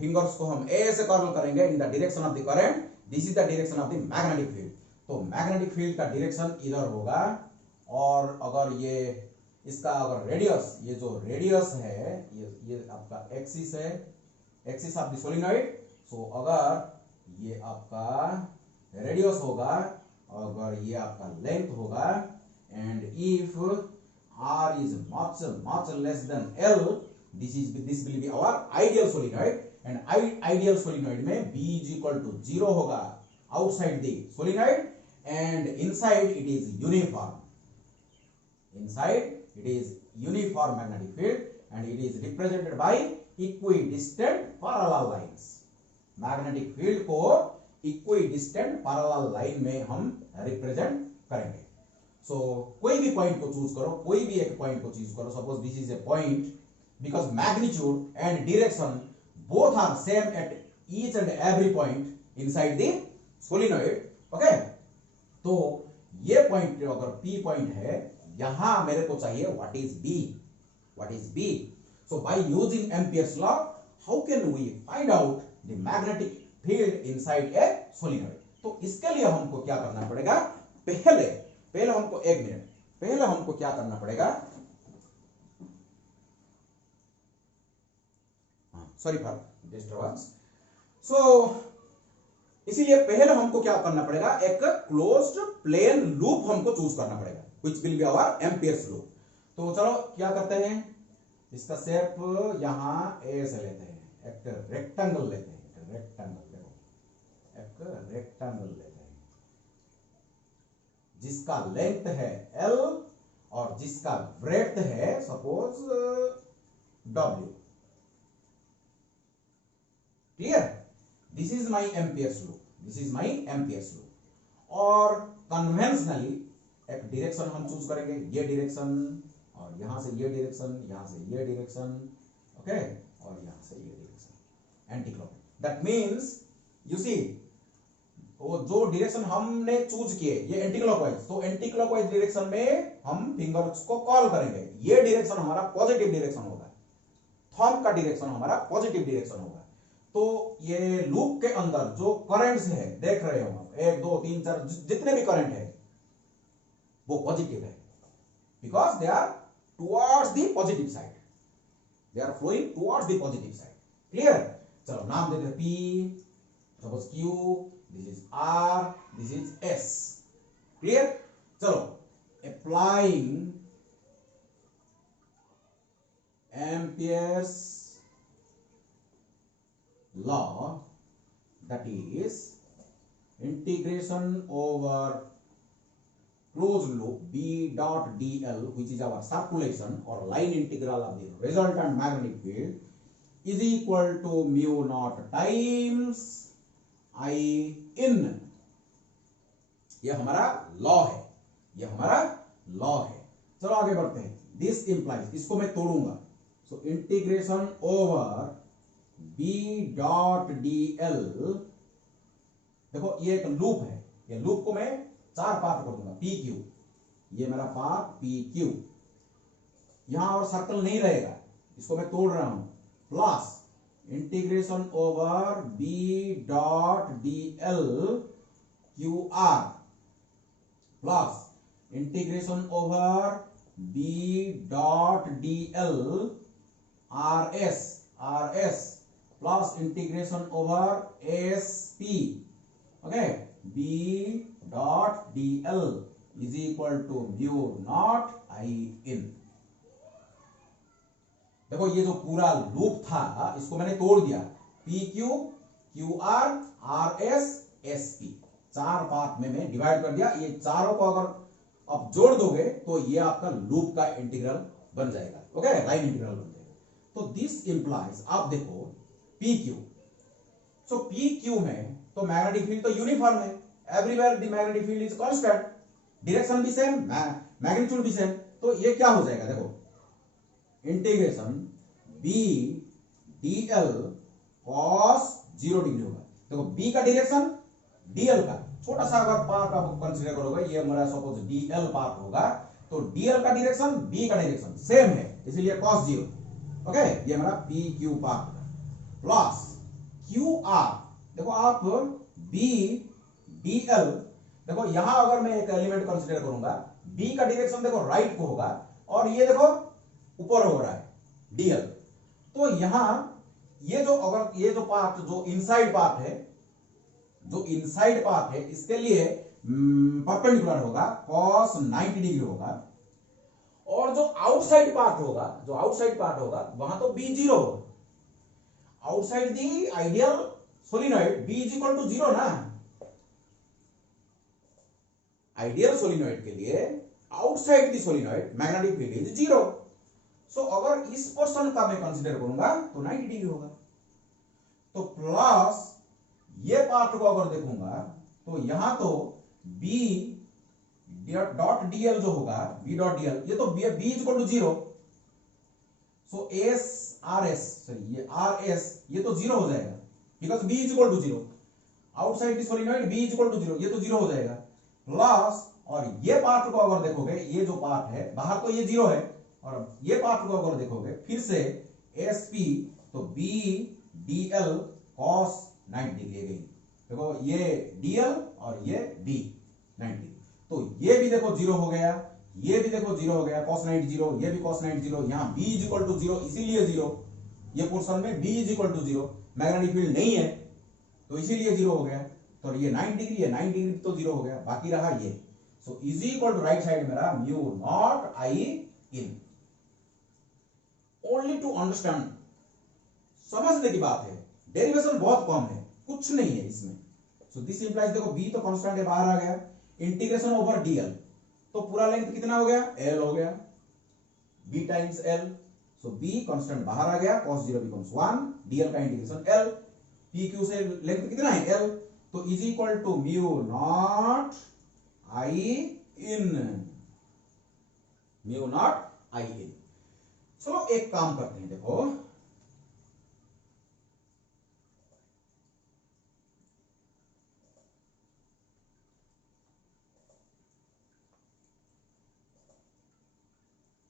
फिंगर्स को हम ऐसे कर्ल करेंगे in the direction of the current, this is the direction of the magnetic field. तो मैग्नेटिक फील्ड का डायरेक्शन इधर होगा, और अगर ये इसका अगर रेडियस, ये जो रेडियस है ये आपका एक्सिस है, एक्सिस ऑफ द सोलेनॉइड। सो अगर ये आपका रेडियस होगा, अगर ये आपका लेंथ होगा, and if r is much less than L, this will be our ideal solenoid, and ideal solenoid में B is equal to 0 होगा outside the solenoid, and inside it is uniform. Inside it is uniform magnetic field, and it is represented by equidistant parallel lines. Magnetic field को equidistant parallel line में हम represent करेंगे। So कोई भी point को choose करो, कोई भी एक पॉइंट को चूज करो। Suppose this is a point, because magnitude and direction both are same at each and every point inside the solenoid. Okay, तो ये पॉइंट अगर P पॉइंट है, यहां मेरे को चाहिए what is B। So by using Ampere's law, how can we find out the magnetic field inside a solenoid? तो इसके लिए हमको क्या करना पड़ेगा? पहले हमको एक मिनट, पहले हमको क्या करना पड़ेगा? Sorry for disturbance. सो इसीलिए पहले हमको क्या करना पड़ेगा? एक क्लोज्ड प्लेन लूप हमको चूज करना पड़ेगा, which will be our Ampere's loop. तो चलो क्या करते हैं, इसका शेप यहां ऐसे लेते हैं, एक रेक्टेंगल लेते हैं, एक रेक्टेंगल लेते हैं जिसका लेंथ है L और जिसका ब्रेड्थ है suppose W। Clear? This is my amperes loop, this is my amperes loop. और कन्वेंशनली एक डायरेक्शन हम चूज करेंगे, ये डायरेक्शन, और यहां से ये डायरेक्शन, यहां से ये डायरेक्शन, ओके, और यहां से ये direction anti clockwise. That means you see वो जो डायरेक्शन हमने चूज किए ये एंटी क्लॉकवाइज, तो एंटी क्लॉकवाइज डायरेक्शन में हम फिंगर्स को कॉल करेंगे। ये डायरेक्शन हमारा पॉजिटिव डायरेक्शन होगा, थंब का डायरेक्शन हमारा पॉजिटिव डायरेक्शन होगा। तो ये लूप के अंदर जो करंट्स है देख रहे हो आप, 1 2 3 4 जितने भी करंट है वो पॉजिटिव है, because they are towards the positive side, they are flowing towards the positive side. Clear? चलो नाम देते हैं P, suppose Q, this is R, this is S। Clear? चलो applying Ampere's law, that is integration over closed loop B dot dl, which is our circulation or line integral of the resultant magnetic field, is equal to mu naught times I in। ये हमारा law है, ये हमारा law है। चलो आगे बढ़ते हैं। दिस इंप्लाइज, इसको मैं तोड़ूंगा, so integration over B dot dl। देखो ये एक लूप है, ये लूप को मैं 4 पार्ट कर दूंगा, PQ, ये मेरा पार्ट PQ, यहां और सर्कल नहीं रहेगा, इसको मैं तोड़ रहा हूं, plus integration over B dot dl QR, plus integration over B dot dl RS, plus integration over SP, okay, B dot dl is equal to mu naught I in। देखो ये जो पूरा लूप था इसको मैंने तोड़ दिया, PQ, QR, RS, SP, 4 part में मैं डिवाइड कर दिया। ये चारों को अगर आप जोड़ दोगे तो ये आपका लूप का इंटीग्रल बन जाएगा, ओके, लाइन इंटीग्रल बन जाएगा। तो दिस इंप्लाइज, आप देखो PQ, सो PQ में तो मैग्नेटिक फील्ड तो यूनिफॉर्म है, everywhere the magnetic field is constant, direction भी सेम, मैग्नीट्यूड भी सेम। तो ये क्या हो जाएगा, देखो integration B dl cos 0 degree होगा। देखो B का डायरेक्शन dl का छोटा सा अगर पार्ट आप कंसीडर करोगे, ये हमारा सपोज dl पार्ट होगा, तो dl का डायरेक्शन B का डायरेक्शन सेम है, इसलिए cos 0, ओके, ये हमारा PQ पार्ट प्लस QR। देखो आप B dl, देखो यहां अगर मैं एक एलिमेंट कंसीडर करूंगा, B का डायरेक्शन देखो राइट को होगा, और ये देखो ऊपर हो रहा है dl, तो यहां ये जो अगर ये जो पार्ट जो इनसाइड पार्ट है, जो इनसाइड पार्ट है इसके लिए परपेंडिकुलर होगा, cos 90 डिग्री होगा, और जो आउटसाइड पार्ट होगा, जो आउटसाइड पार्ट होगा वहां तो B 0 होगा। Outside the ideal solenoid B is equal to 0 ना, आइडियल सोलिनॉइड के लिए outside the solenoid magnetic field is 0। So अगर इस पोर्शन का मैं कंसीडर करूंगा तो 90 डिग्री होगा। तो प्लस ये पार्ट को अगर देखूंगा तो यहां तो B डॉट dl जो होगा, B डॉट dl, ये तो B is equal to 0, so S RS, sorry ये RS ये तो 0 हो जाएगा, because B is equal to 0, outside the solenoid B is equal to 0, ये तो 0 हो जाएगा। प्लस और ये पार्ट को अगर देखोगे, ये जो पार्ट है बाहर तो ये 0 है, और ये पार्ट को अगर देखोगे फिर से SP, तो B dl cos 90 डिग्री गई। देखो ये dl और ये B 90, तो ये भी देखो 0 हो गया, ये भी देखो 0 हो गया, cos 90 0, ये भी cos 90 0, यहां B इज इक्वल टू 0, इसीलिए 0, ये पोर्शन में B is equal to 0, magnetic field नहीं है तो इसीलिए 0 हो गया। तो ये 90 डिग्री है, 90 डिग्री तो 0 हो गया, बाकी रहा ये, so is equal to right side मेरा mu naught I in। Only to understand, समझने की बात है, डेरिवेशन बहुत कम है, कुछ नहीं है इसमें। सो दिस इंप्लाइज, देखो B तो कांस्टेंट है, बाहर आ गया, इंटीग्रेशन ओवर dl, तो पूरा लेंथ कितना हो गया, एल हो गया, B times L. So B constant बाहर आ गया, cos 0 becomes 1, dl का इंटीग्रेशन एल, पी क्यू से लेंथ कितना है एल, तो is equal to mu naught I in, mu naught I in. चलो एक काम करते हैं, देखो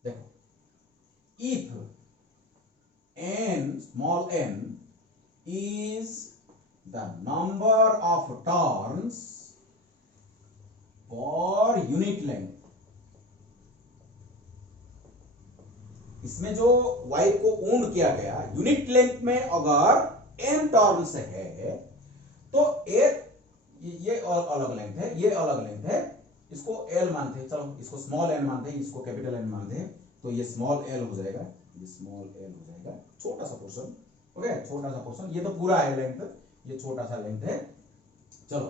देखो, if n small n is the number of turns for unit length, इसमें जो y को ओन किया गया यूनिट लेंथ में अगर n टर्न्स है तो एक ये अलग लेंथ है, ये अलग लेंथ है, इसको l मानते हैं, चलो इसको स्मॉल n मानते हैं, इसको कैपिटल n मानते हैं, तो ये स्मॉल l हो जाएगा, ये स्मॉल l हो जाएगा, छोटा सा पोर्शन, ओके छोटा सा पोर्शन, ये तो पूरा है लेंथ, ये छोटा सा लेंथ है। चलो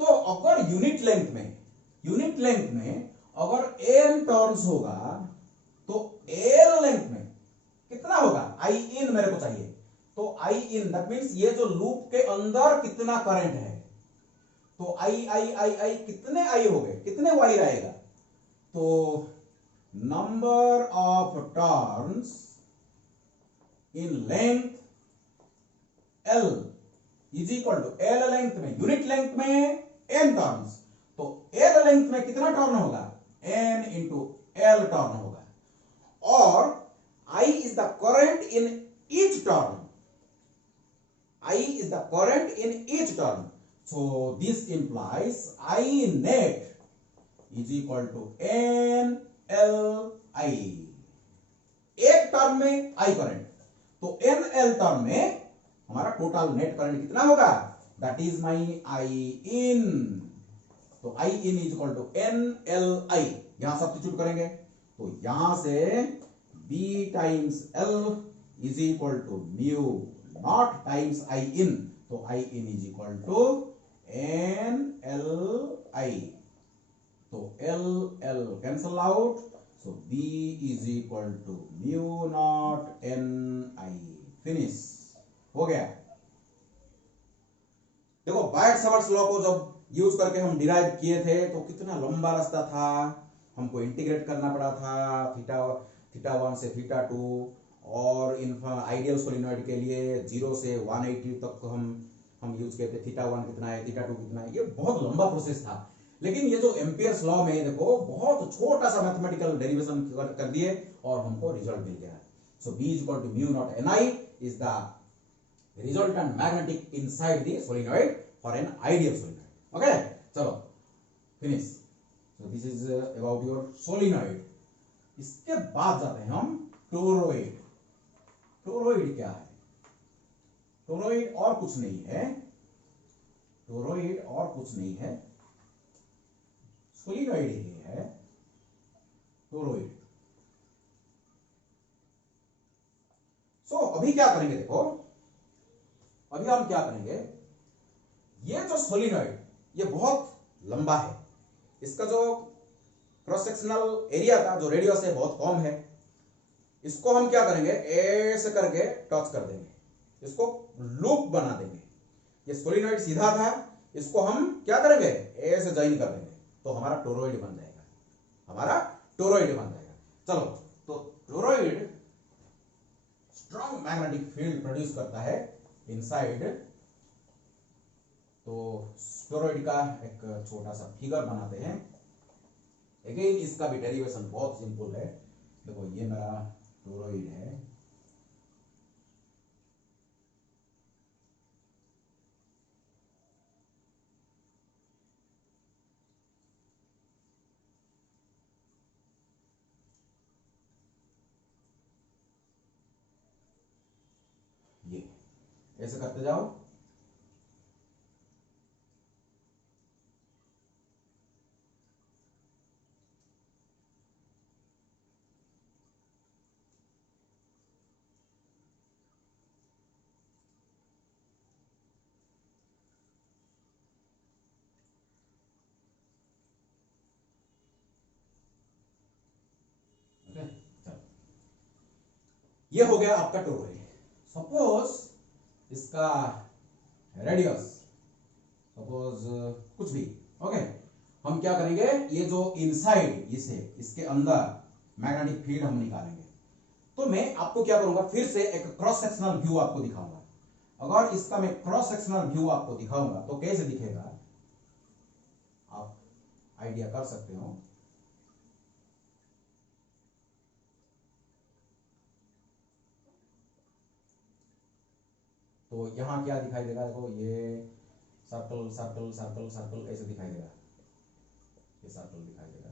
तो अगर यूनिट लेंथ में अगर n टर्न्स होगा तो l लेंथ में कितना होगा, आई इन मेरे को चाहिए, तो आई इन दैट मींस ये जो लूप के अंदर कितना करंट है, तो आई आई आई आई कितने आई हो गए, कितने वाई आएगा, तो number of turns in length L is equal to L length में, यूनिट लेंथ में एन टर्न्स, तो एल लेंथ में कितना टर्न होगा, एन इंटू एल टर्न होगा, और I is the current in each turn, I is the current in each turn. So this implies I net is equal to N L I. एक turn में I current, तो N L turn में हमारा total net current कितना होगा, that is my I in. तो I in is equal to N L I, यहां substitute करेंगे तो यहां से B times L is equal to mu naught times I in, तो I in is equal to N L I, तो L L cancel out, so B is equal to mu naught N I, finish हो गया। देखो बायट-सवर्ट्स law को जब use करके हम derive किए थे तो कितना लंबा रास्ता था, हमको इंटीग्रेट करना पड़ा था थीटा 1 से थीटा 2, और इन आइडियल सोलिनॉइड के लिए 0 से 180 तक हम यूज किए थे, थीटा 1 कितना है, थीटा 2 कितना है, ये बहुत लंबा प्रोसेस था। लेकिन ये जो एम्पियर्स लॉ में देखो बहुत छोटा सा मैथमेटिकल डेरिवेशन कर दिए और हमको रिजल्ट मिल गया। So B is equal to mu naught Ni is the resultant magnetic inside the solenoid for an ideal solenoid. Okay चलो finish. So this is about your solenoid. इसके बाद जाते हैं हम टोरॉइड। टोरॉइड क्या है? टोरॉइड और कुछ नहीं है, टोरॉइड और कुछ नहीं है, सोलिनॉइड ही है टोरॉइड। सो अभी क्या करेंगे, देखो अभी हम क्या करेंगे, ये जो सोलिनॉइड ये बहुत लंबा है, इसका जो क्रॉस सेक्शनल एरिया था, जो रेडियस है, बहुत कम है। इसको हम क्या करेंगे, ऐसे करके टच कर देंगे, इसको लूप बना देंगे। ये सोलिनॉइड सीधा था, इसको हम क्या करेंगे, ऐसे ज्वाइन कर देंगे, तो हमारा टोरॉइड बन जाएगा, हमारा टोरॉइड बन जाएगा। चलो तो toroid strong magnetic field produce करता है इनसाइड। तो टोरॉइड का एक छोटा सा फिगर बनाते हैं। अगेन इसका भी डेरिवेशन बहुत सिंपल है। देखो ये मेरा टोरॉइड है, ये ऐसे करते जाओ, ये हो गया आपका टोरॉइड। सपोज इसका रेडियस सपोज कुछ भी, ओके, हम क्या करेंगे, ये जो इनसाइड इसे इसके अंदर मैग्नेटिक फील्ड हम निकालेंगे। तो मैं आपको क्या करूंगा, फिर से एक क्रॉस सेक्शनल व्यू आपको दिखाऊंगा। अगर इसका मैं क्रॉस सेक्शनल व्यू आपको दिखाऊंगा तो कैसे दिखेगा आप आइडिया कर सकते हो। तो यहां क्या दिखाई देगा, देखो ये सर्कल सर्कल सर्कल सर्कल ऐसे दिखाई देगा, ये सर्कल दिखाई देगा।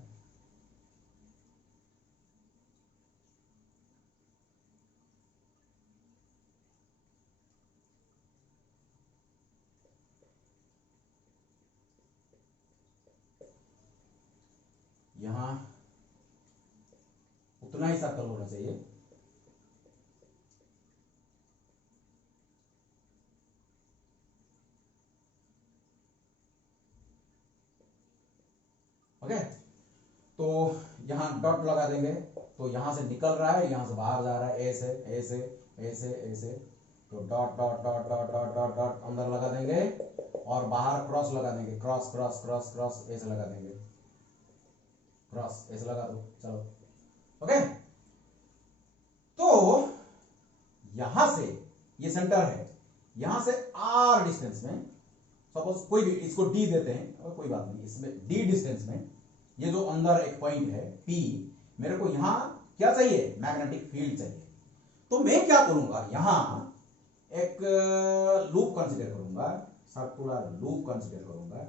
यहां उतना ही सर्कल होना चाहिए। ओके, तो यहां डॉट लगा देंगे, तो यहां से निकल रहा है, यहां से बाहर जा रहा है, ऐसे ऐसे ऐसे ऐसे, तो dot dot dot dot dot dot dot अंदर लगा देंगे और बाहर क्रॉस लगा देंगे, क्रॉस क्रॉस क्रॉस क्रॉस ऐसे लगा देंगे, क्रॉस ऐसे लगा दो, चलो ओके। तो यहां से ये सेंटर है, यहां से आर डिस्टेंस में, सपोज कोई भी इसको डी देते हैं, और कोई बात नहीं, इसमें डी डिस्टेंस में ये जो अंदर एक पॉइंट है पी, मेरे को यहां क्या चाहिए, मैग्नेटिक फील्ड चाहिए। तो मैं क्या करूंगा, यहां एक लूप कंसीडर करूंगा, सर्कुलर लूप कंसीडर करूंगा,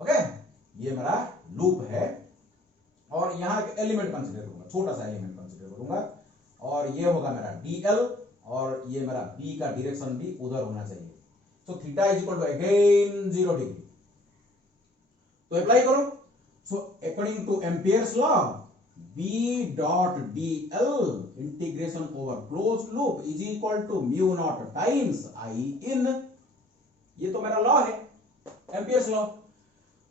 ओके, ये मेरा लूप है। और यहां एक एलिमेंट कंसीडर करूंगा, छोटा सा एलिमेंट कंसीडर करूंगा, और ये होगा मेरा डीएल, और ये मेरा बी का डायरेक्शन भी उधर होना चाहिए। तो theta is equal to again 0 degree. तो अप्लाई करो। So according to Ampere's law, B dot dl integration over close loop is equal to mu naught times I in, ये तो मेरा लॉ है, Ampere's law.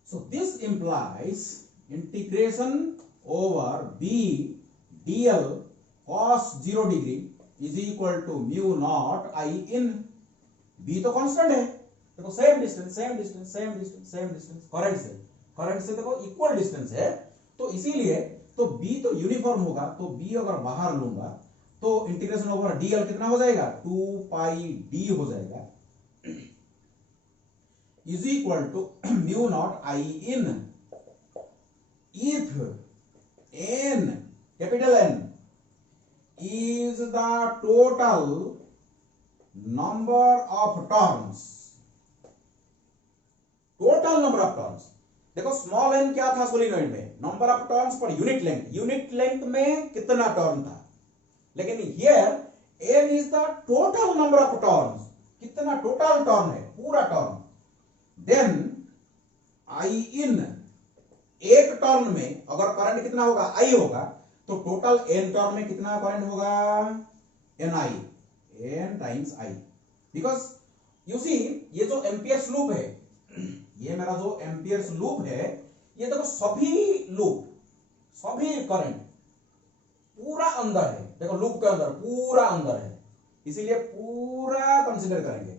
So this implies integration over B dl cos 0 degree is equal to mu naught I in, B तो constant है, देखो same distance same distance same distance same distance, current से देखो equal distance है, तो इसीलिए तो B तो यूनिफॉर्म होगा, तो B अगर बाहर लूंगा तो इंटीग्रेशन ओवर dl कितना हो जाएगा, 2 पाई d हो जाएगा, is equal to mu naught I in, if n capital N is the total number of turns, total number of turns, देखो स्मॉल n क्या था सोलिनॉइड में, number of turns per unit length, unit length में कितना turn था, लेकिन here n is the total number of turns, कितना total turn है, पूरा टर्न, देन आई इन, एक टर्न में अगर करंट कितना होगा, आई होगा, तो टोटल n टर्न में कितना करंट होगा, ni, n times i, because you see ये जो एम्पियर्स लूप है, ये मेरा जो एम्पियर्स लूप है, ये देखो सभी लूप सभी करंट पूरा अंदर है, देखो लूप के अंदर पूरा अंदर है, इसीलिए पूरा कंसीडर करेंगे,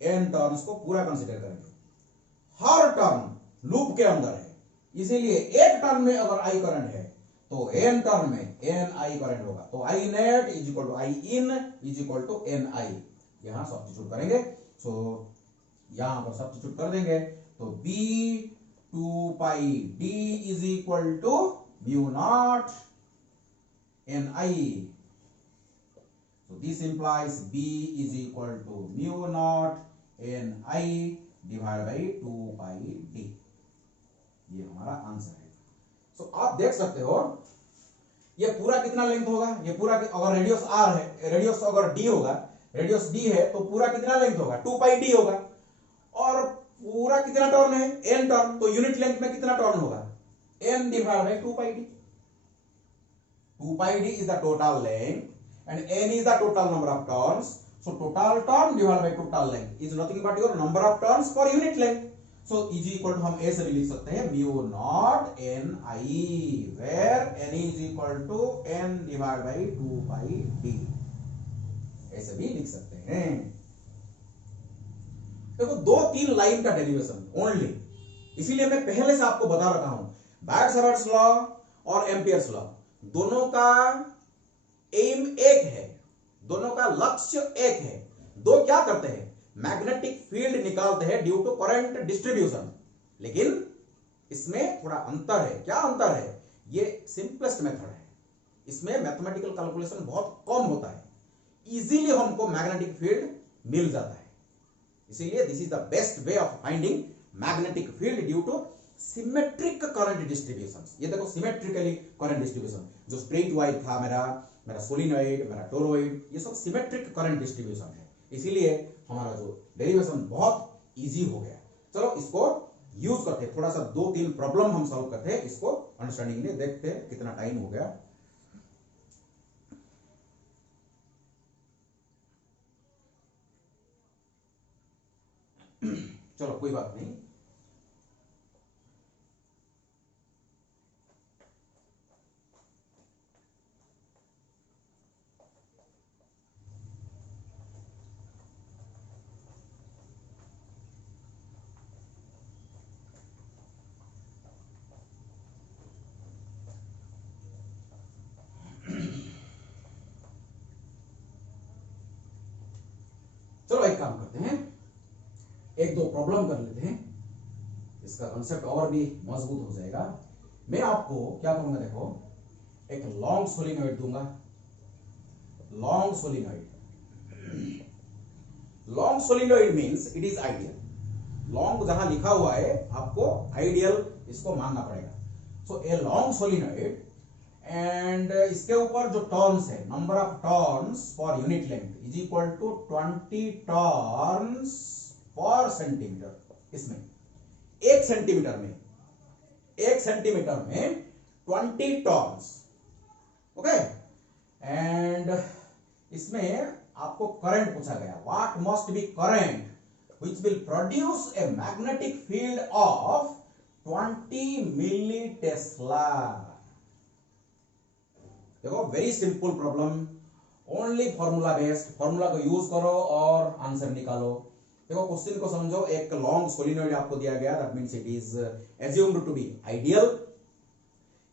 n टर्न्स को पूरा कंसीडर करेंगे, हर टर्न लूप के अंदर है, इसीलिए एक टर्न में अगर आई करंट है तो n टर्न में n आई करंट होगा, तो I net is equal to I in is equal to n I, यहां सब्स्टिट्यूट करेंगे, सो यहां पर सब्स्टिट्यूट कर देंगे, तो b 2 pi d is equal to mu naught ni, so this implies b is equal to mu naught ni divided by 2 pi d, ये हमारा answer है। सो आप देख सकते हो ये पूरा कितना लेंथ होगा, ये पूरा अगर रेडियस r है, रेडियस अगर d होगा, रेडियस d है, तो पूरा कितना लेंथ होगा, 2 पाई d होगा, और पूरा कितना टर्न है, n टर्न, तो यूनिट लेंथ में कितना टर्न होगा, n divide by 2 pi d, 2 pi d is the total length and n is the total number of turns, so total turn divided by total length is nothing but your number of turns per unit length, so is equal to हम ए से भी लिख सकते हैं mu naught N I, where N is equal to N divide by 2 pi D, ऐसे भी लिख सकते हैं। देखो 2-3 लाइन का डेरिवेशन ओनली, इसीलिए मैं पहले से आपको बता रखा हूं बैट-सेवर्ट्स लॉ और एम्पियर्स लॉ दोनों का एम एक है, दोनों का लक्ष्य एक है। दो क्या करते हैं, मैग्नेटिक फील्ड निकालते हैं ड्यू टू करंट डिस्ट्रीब्यूशन, लेकिन इसमें थोड़ा अंतर है। क्या अंतर है, ये सिंपलेस्ट मेथड है, इसमें मैथमेटिकल कैलकुलेशन बहुत कम होता है, इजीली हमको मैग्नेटिक फील्ड मिल जाता है। इसीलिए this is the best way of finding magnetic field due to symmetric current distributions. ये देखो सिमेट्रिकली करंट डिस्ट्रीब्यूशन, जो स्ट्रेट वायर था मेरा सोलिनॉइड, मेरा टोरॉइड, ये सब सिमेट्रिक करंट डिस्ट्रीब्यूशन है, इसीलिए हमारा जो डेरिवेशन बहुत इजी हो गया। चलो इसको यूज करते हैं, थोड़ा सा 2-3 प्रॉब्लम हम सॉल्व करते हैं, इसको अंडरस्टैंडिंग में देखते हैं कितना टाइम हो गया। चलो कोई बात नहीं, चलो एक काम करते हैं, 1-2 प्रॉब्लम कर लेते हैं, इसका कंसेप्ट और भी मजबूत हो जाएगा। मैं आपको क्या करूंगा, देखो एक लॉन्ग सोलिनॉइड दूंगा, long solenoid, long solenoid means it is ideal. Long जहां लिखा हुआ है आपको आइडियल इसको मानना पड़ेगा। So a long solenoid and इसके ऊपर जो टर्न्स है, number of turns for unit length is equal to 20 turns per centimetre. इसमें 1 सेंटीमीटर में 20 टर्न्स, ओके। एंड इसमें आपको करंट पूछा गया, what must be current which will produce a magnetic field of 20 milli tesla. देखो very simple problem, only formula based, formula को use करो और आंसर निकालो। देखो क्वेश्चन को समझो, एक लॉन्ग सोलिनॉइड आपको दिया गया, that means it is assumed to be ideal.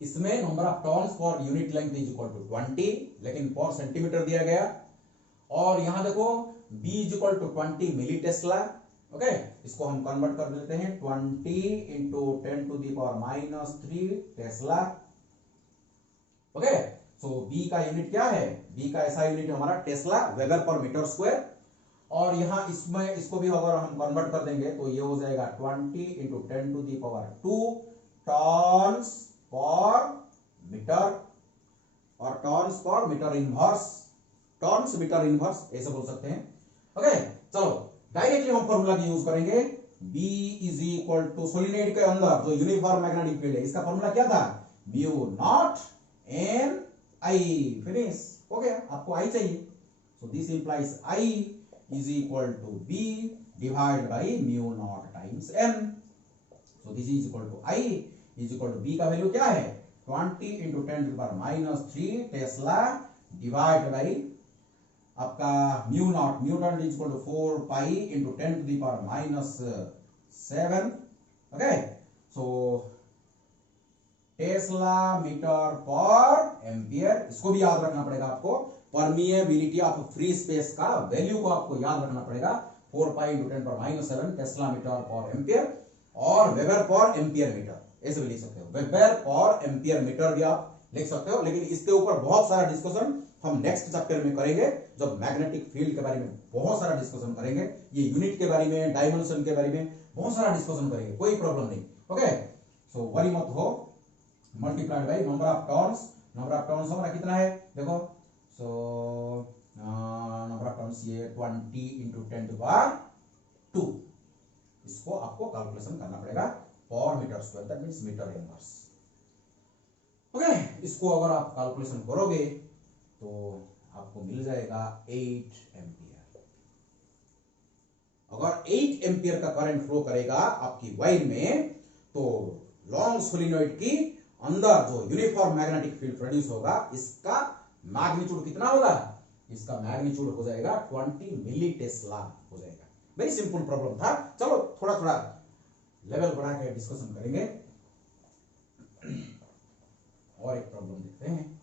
इसमें number of turns for unit length is equal to 20, लेकिन पर सेंटीमीटर दिया गया। और यहां देखो b is equal to 20 milli tesla, okay. इसको हम कन्वर्ट कर देते हैं 20 into 10 to the power -3 tesla, okay. So b का यूनिट क्या है, b का ऐसा यूनिट हमारा tesla, weber per metre square. और यहां इसमें इसको भी अगर हम कन्वर्ट कर देंगे तो ये हो जाएगा 20 into 10 to the power 2 turns per metre, और turns per metre inverse, turns metre inverse ऐसे बोल सकते हैं, ओके। चलो डायरेक्टली हम फॉर्मूला की यूज करेंगे, B is equal to solenoid के अंदर जो यूनिफॉर्म मैग्नेटिक फील्ड है, इसका फॉर्मूला क्या था, mu naught N I, finish हो गया। आपको आई चाहिए, so this implies I is equal to B divide by mu naught times n। So this is equal to I is equal to B का value क्या है, 20 into 10 to the power -3 tesla divide by आपका mu naught is equal to 4 pi into 10 to the power -7, okay. So tesla metre पर ampere, इसको भी याद रखना पड़ेगा आपको। परमिएबिलिटी ऑफ फ्री स्पेस का वैल्यू को आपको याद रखना पड़ेगा, 4 पाई इंटू 10 पर -7 टेस्ला मीटर पर एम्पियर, और वेबर पर एम्पियर मीटर ऐसे भी लिख सकते हो, वेबर पर एम्पियर मीटर भी आप लिख सकते हो। लेकिन इसके ऊपर बहुत सारा डिस्कशन हम नेक्स्ट चैप्टर में करेंगे, जब मैग्नेटिक फील्ड के बारे में बहुत सारा डिस्कशन करेंगे, ये यूनिट के बारे में, डायमेंशन के बारे में बहुत सारा डिस्कशन करेंगे, कोई प्रॉब्लम नहीं, ओके। सो वरी मत हो, multiplied by number of turns हमारा कितना है देखो, सो नंबर ऑफ टर्न्स ये 20 इंटू 10 टू पावर 2, इसको आपको कैलकुलेशन करना पड़ेगा per metre square, that means metre inverse, okay. इसको अगर आप कैलकुलेशन करोगे तो आपको मिल जाएगा 8 एम्पियर। अगर 8 एम्पियर का करंट फ्लो करेगा आपकी वायर में, तो लॉन्ग सोलिनॉइड की अंदर जो यूनिफॉर्म मैग्नेटिक फील्ड प्रोड्यूस होगा, इसका मैग्नीट्यूड कितना होगा? इसका मैग्नीट्यूड हो जाएगा 20 मिली टेस्ला हो जाएगा। वेरी सिंपल प्रॉब्लम था। चलो थोड़ा थोड़ा लेवल बढ़ा के डिस्कशन करेंगे। और एक प्रॉब्लम देखते हैं।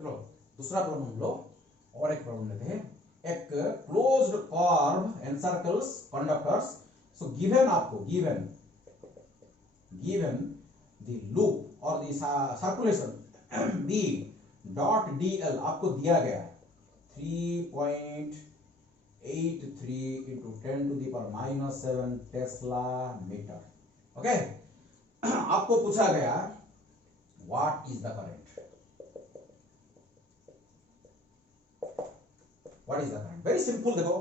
चलो दूसरा प्रॉब्लम हम लोग और एक प्रॉब्लम लेते हैं। एक closed curve encircles conductors. So given आपको गिवन द लूप और the circulation B dot dl आपको दिया गया 3.83 into 10 to the power minus 7 tesla metre. Okay, आपको पूछा गया what is the current, what is the current. Very simple. देखो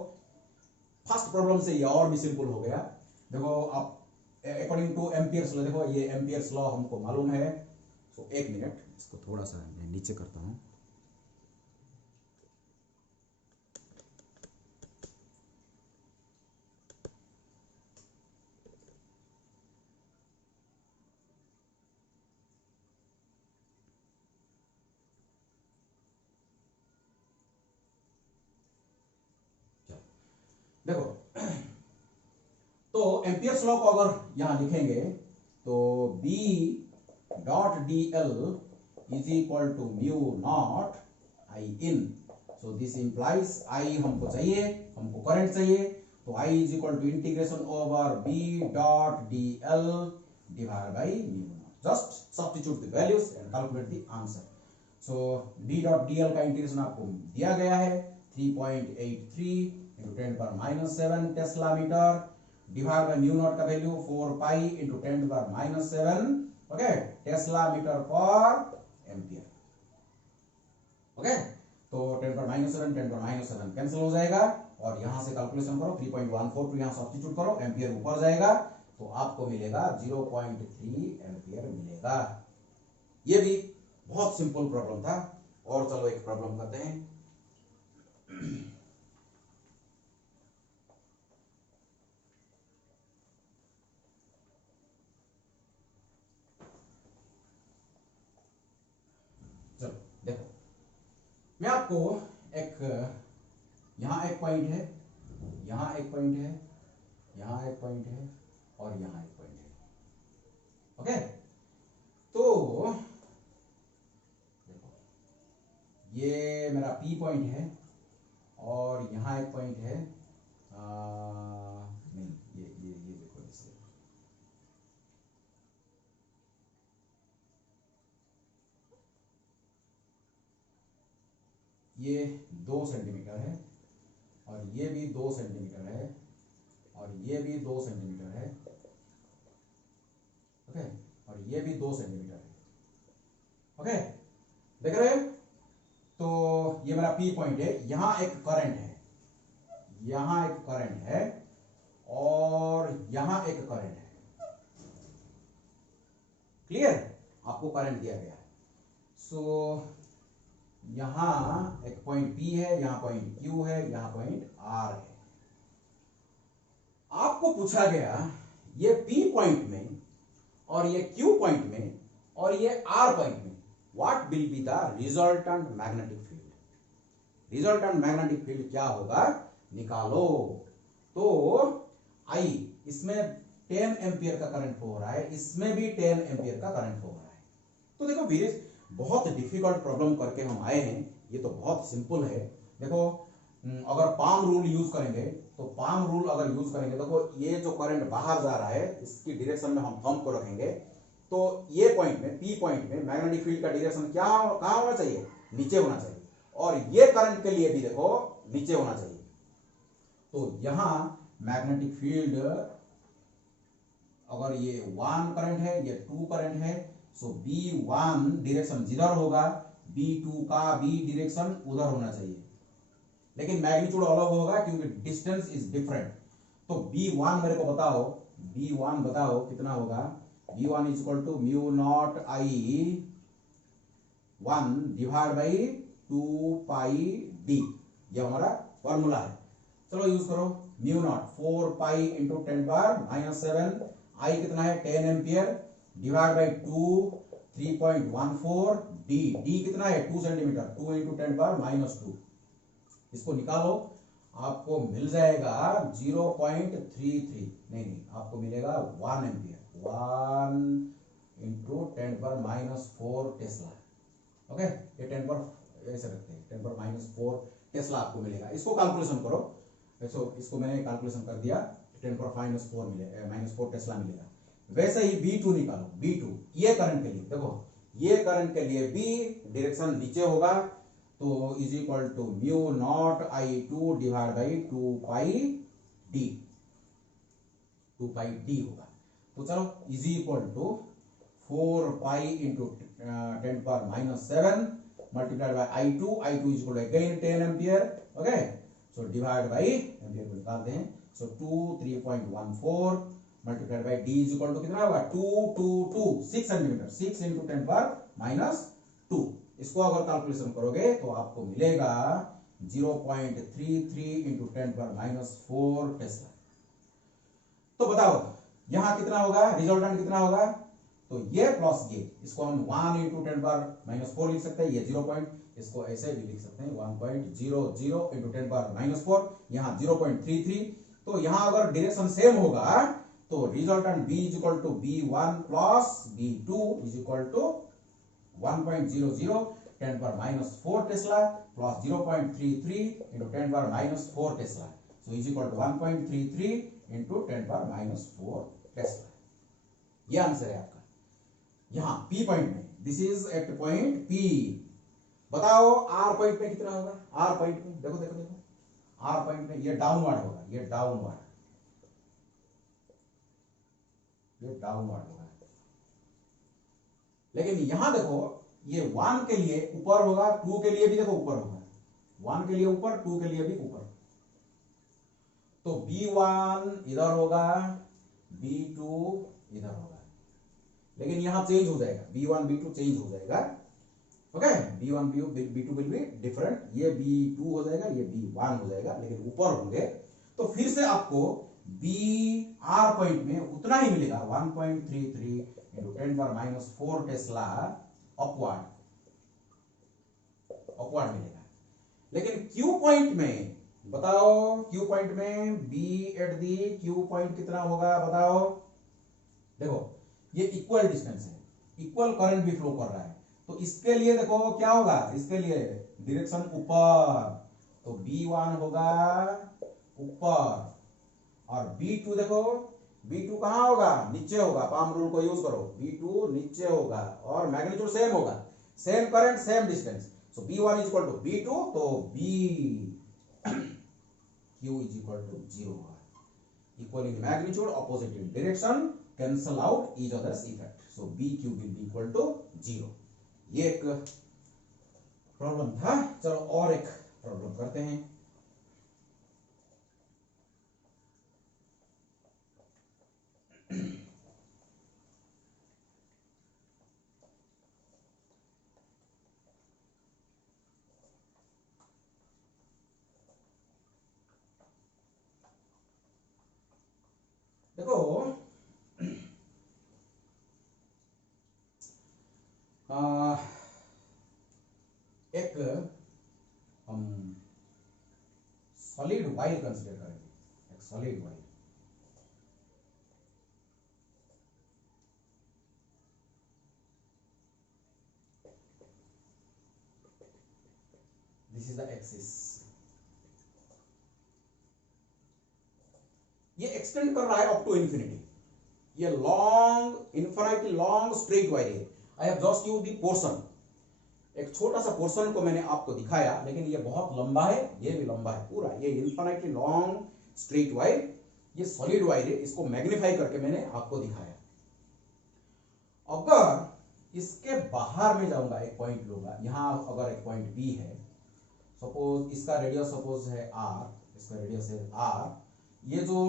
first problem से ये और भी सिंपल हो गया। देखो आप अकॉर्डिंग टू एम्पियर्स लॉ, देखो ये एम्पियर्स लॉ हमको मालूम है। सो एक मिनट, इसको थोड़ा सा मैं नीचे करता हूं। देखो तो एम्पियर्स लॉ को अगर यहां लिखेंगे तो B dot dl is equal to mu naught I in. So this implies I हमको चाहिए, हमको करंट चाहिए, तो I is equal to integration over B dot dl divide by mu naught. Just substitute the values and calculate the answer. So B dot dl का integration आपको दिया गया है 3.83 into 10 पर minus 7 tesla metre divide by mu naught का value 4 पाई into 10 पर minus 7 okay Tesla metre पर ampere. Okay, तो 10 पर माइनस 7 10 पर माइनस 7 कैंसिल हो जाएगा और यहां से कैलकुलेशन करो 3.14 यहां सब्स्टिट्यूट करो, एम्पियर ऊपर जाएगा तो आपको मिलेगा 0.3 एम्पियर मिलेगा। ये भी बहुत सिंपल प्रॉब्लम था। और चलो एक प्रॉब्लम करते हैं। चलो देखो, मैं आपको एक यहां एक पॉइंट है, यहां एक पॉइंट है, यहां एक पॉइंट है और यहां एक पॉइंट है। ओके, तो देखो ये मेरा P पॉइंट है और यहां एक पॉइंट है। नहीं, ये देखो इसे, ये 2 सेंटीमीटर है और ये भी 2 सेंटीमीटर है और ये भी 2 सेंटीमीटर है। ओके, और ये भी 2 सेंटीमीटर है। ओके, देख रहे हैं? तो ये मेरा P पॉइंट है, यहां एक करंट है, यहां एक करंट है और यहां एक करंट है। क्लियर? आपको करंट दिया गया है। सो यहां एक पॉइंट P है, यहां पॉइंट Q है, यहां पॉइंट R है। आपको पूछा गया ये P पॉइंट में और ये Q पॉइंट में और ये R पॉइंट में what will be the resultant magnetic field. Resultant magnetic field क्या होगा निकालो। तो आई इसमें 10 एम्पियर का करंट हो रहा है, इसमें भी 10 एम्पियर का करंट हो रहा है। तो देखो वीरेश, बहुत डिफिकल्ट प्रॉब्लम करके हम आए हैं, ये तो बहुत सिंपल है। देखो अगर पाम रूल यूज करेंगे तो पाम रूल अगर यूज करेंगे, देखो ये जो करंट बाहर जा रहा है इसकी डायरेक्शन में हम थंब को रखेंगे तो ये पॉइंट में P पॉइंट में मैग्नेटिक फील्ड का डायरेक्शन क्या कहां होना चाहिए? नीचे होना चाहिए। और ये करंट के लिए भी देखो नीचे होना चाहिए। तो यहां मैग्नेटिक फील्ड अगर ये 1 करंट है, ये 2 करंट है, सो B1 डायरेक्शन जिधर होगा B2 का B डायरेक्शन उधर होना चाहिए, लेकिन मैग्नीट्यूड अलग होगा क्योंकि डिस्टेंस इज डिफरेंट। तो B1 मेरे को बताओ, B1 बताओ कितना होगा? B1 is equal to mu naught I 1 divide by 2 pi D, ये हमारा फॉर्मूला है। चलो यूज करो, mu naught 4 pi into 10⁻⁷, I कितना है 10 एम्पियर, डिवाइड बाई 2 3.14, डी कितना है 2 सेंटीमीटर, 2 इंटू 10⁻², इसको निकालो, आपको मिल जाएगा 0.33, नहीं आपको मिलेगा 1 एम्पियर, 1 इंटू 10⁻⁴ टेस्ला। ओके, ये 10 पर ऐसे रखते हैं, 10⁻⁴ टेस्ला आपको मिलेगा। इसको कैलकुलेशन करो, इसको मैंने कैलकुलेशन कर दिया, 10⁻⁴ -4 टेस्ला मिलेगा। वैसे ही B2 निकालो, B2 ये करंट के लिए, देखो ये करंट के लिए B डायरेक्शन नीचे होगा, तो is equal to mu naught I2 divide by 2 pi D होगा। तो चलो is equal to 4 pi into 10⁻⁷ multiplied by I2 is equal to again 10 ampere. Okay, so divide by ampere को निकालते हैं, so 2 3.14 multiplied by D is equal to कितना होगा 6 centimetre, 6 into 10⁻²। इसको अगर कैलकुलेशन करोगे तो आपको मिलेगा 0.33 इंटू 10⁻⁴ टेस्ला। तो बताओ यहां कितना होगा, रिजल्टेंट कितना होगा, तो ये प्लस ये, इसको हम 1 इंटू 10⁻⁴ लिख सकते हैं, ये 0. इसको ऐसे भी लिख सकते हैं 1.00 इंटू 10⁻⁴, यहाँ 0.33। तो यहाँ अगर डायरेक्शन सेम होगा तो resultant B is equal to B1 plus B2 is equal to 1.00 10⁻⁴ tesla plus 0.33 into 10⁻⁴ tesla, so is equal to 1.33 into 10⁻⁴ tesla. ये आंसर है आपका यहाँ P पॉइंट में। This is at point P। बताओ R point में कितना होगा, R point में देखो देखो देखो, R पॉइंट में ये डाउनवर्ड होगा, ये डाउनवर्ड होगा, लेकिन यहां देखो ये 1 के लिए ऊपर होगा, 2 के लिए भी देखो ऊपर होगा, 1 के लिए ऊपर, 2 के लिए भी ऊपर। तो B1 इधर होगा, B2 इधर होगा, लेकिन यहां चेंज हो जाएगा, B1 B2 चेंज हो जाएगा। Okay, B1 B2 will be different, ये B2 हो जाएगा, ये B1 हो जाएगा, लेकिन ऊपर होंगे। तो फिर से आपको B R पॉइंट में उतना ही मिलेगा, 1.33 इंटू 10⁻⁴ टेस्ला अपवर्ड मिलेगा। लेकिन Q पॉइंट में बताओ, Q पॉइंट में B at the Q point कितना होगा बताओ। देखो ये इक्वल डिस्टेंस है, इक्वल करंट भी फ्लो कर रहा है, तो इसके लिए देखो क्या होगा, इसके लिए डायरेक्शन ऊपर, तो B1 होगा ऊपर, और B2 देखो, B2 कहां होगा, नीचे होगा, पाम रूल को यूज करो, B2 नीचे होगा और मैग्नीट्यूड सेम होगा, same current same distance, so B1 is equal to B2, तो Q इज इक्वल टू 0 होगा। Equal in magnitude, opposite in direction, cancel out each other's effect, so BQ will be equal to 0। ये एक problem था। चलो और एक problem करते हैं। देखो एक हम सॉलिड वायर कंसीडर करेंगे, एक solid wire, this is the axis, ये एक्सटेंड कर रहा है अप टू इंफिनिटी, ये long infinity long straight wire है। I have just used the portion, एक छोटा सा पोर्शन को मैंने आपको दिखाया, लेकिन ये बहुत लंबा है, ये भी लंबा है पूरा, ये इन्फिनिटली लॉन्ग स्ट्रेट वायर, ये सॉलिड वायर है, इसको मैग्नीफाई करके मैंने आपको दिखाया। अगर इसके बाहर में जाऊंगा, एक पॉइंट लूंगा, यहां अगर एक पॉइंट बी है, सपोज इसका रेडियस सपोज है r, इसका रेडियस है r, ये जो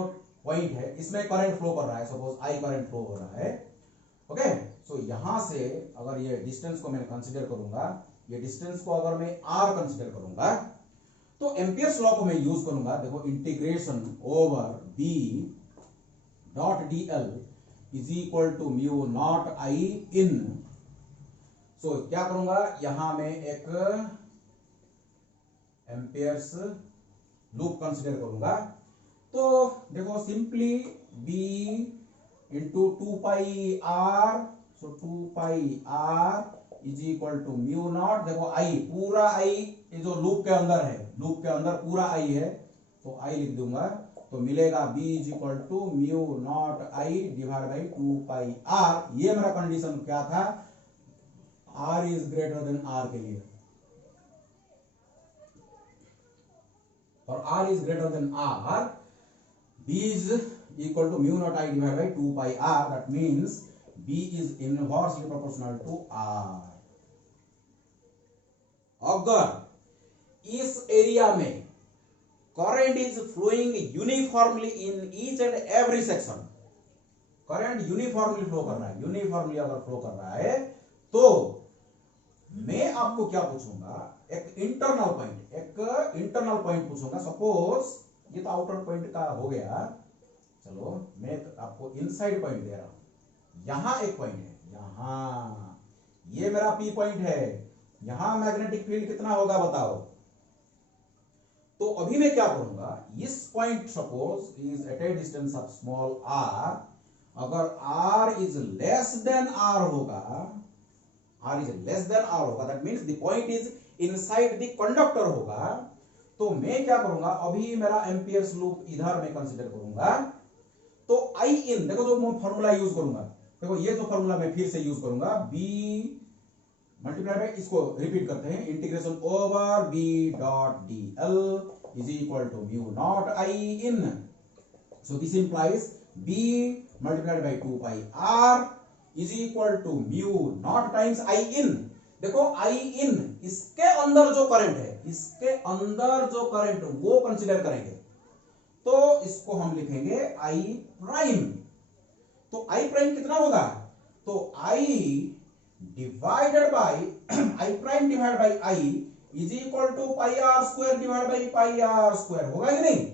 पॉइंट है इसमें करंट फ्लो कर रहा है, सपोज I करंट फ्लो हो रहा है। ओके, सो यहां से अगर ये डिस्टेंस को मैं कंसीडर करूंगा, ये डिस्टेंस को अगर मैं r कंसीडर करूंगा तो एम्पियर्स लॉ को मैं यूज करूंगा। देखो integration over b dot dl is equal to mu naught I in. So क्या करूंगा, यहां मैं एक एम्पियर्स लूप कंसीडर करूंगा। तो देखो simply b into 2 pi r, so 2 pi r is equal to mu naught, देखो आई पूरा आई ये जो लूप के अंदर है, लूप के अंदर पूरा आई है तो आई लिख दूंगा। तो मिलेगा b is equal to mu naught I divide by 2 pi r। ये मेरा कंडीशन क्या था, r is greater than r के लिए, और r is greater than r, b is equal to mu naught I divide by 2 pi r। That means b is inversely proportional to r। अगर इस area में current is flowing uniformly in each and every section, current uniformly flow कर रहा है, uniformly अगर flow कर रहा है तो मैं आपको क्या पूछूंगा, एक इंटरनल पॉइंट पूछूंगा। सपोज ये तो आउटर पॉइंट का हो गया, चलो मैं आपको इनसाइड पॉइंट दे रहा हूं। यहां एक पॉइंट है, यहां ये मेरा P पॉइंट है, यहां मैग्नेटिक फील्ड कितना होगा बताओ। तो अभी मैं क्या करूंगा, इस point suppose is at a distance of small r, अगर r is less than r होगा, r is less than r होगा, that means the point is inside the conductor होगा। तो मैं क्या करूंगा, अभी मेरा एम्पियर्स लूप इधर मैं कंसीडर करूंगा। तो आई इन, देखो जो मैं फॉर्मूला यूज करूंगा, देखो ये जो फॉर्मूला मैं फिर से यूज करूंगा, b मल्टीप्लाई बाय, इसको रिपीट करते हैं, integration over b dot dl is equal to mu naught I in. So this implies b multiplied by 2 pi r is equal to mu naught times I in. देखो I इन, इसके अंदर जो current है, इसके अंदर जो करंट वो consider करेंगे, तो इसको हम लिखेंगे आई प्राइम। तो आई प्राइम कितना होगा, तो I divided by I prime divide by I is equal to pi R square divide by pi R square, होगा कि नहीं।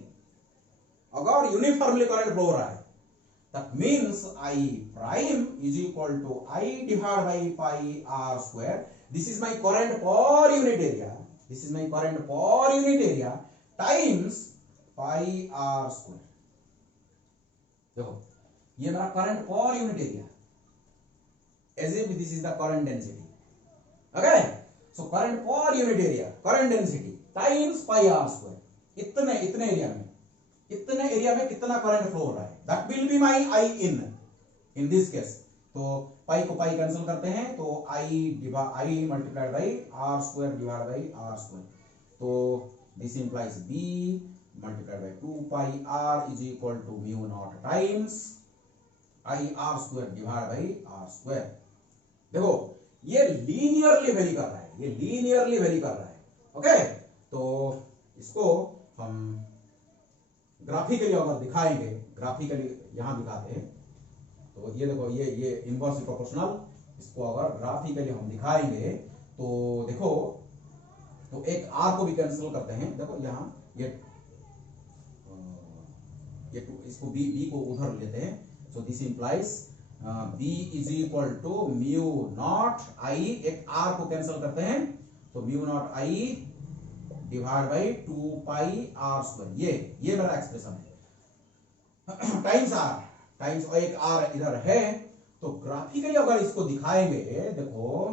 अगर यूनिफॉर्मली करंट फ्लो हो रहा है that means I prime is equal to I divide by pi R square. This is my current per unit area, this is my current per unit area times pi R square. देखो ये मेरा current per unit area, as if this is the current density. Okay, so current per unit area, current density times pi r square. इतने area में कितना current flow हो रहा है, that will be my I in this case. तो पाई को pi cancel करते हैं, तो I multiplied by r square divide by r square. तो this implies b multiplied by 2 pi r is equal to mu naught times I r square divide by r square. देखो ये linearly very कर रहा है, ये linearly very कर रहा है। ओके, तो इसको हम ग्राफिकली अगर दिखाएंगे, ग्राफिकली यहां दिखाते हैं, तो ये देखो ये इनवर्सली प्रोपोर्शनल, इसको अगर ग्राफिकली हम दिखाएंगे तो देखो, तो एक r को भी कैंसिल करते हैं। देखो यहां ये इसको b को उधर लेते हैं। So this implies b is equal to mu naught I, एक r को कैंसिल करते हैं तो mu naught I divide by 2 pi r square. ये मेरा एक्सप्रेशन है, टाइम्स r, टाइम्स एक r इधर है। तो ग्राफिकली अगर इसको दिखाएंगे देखो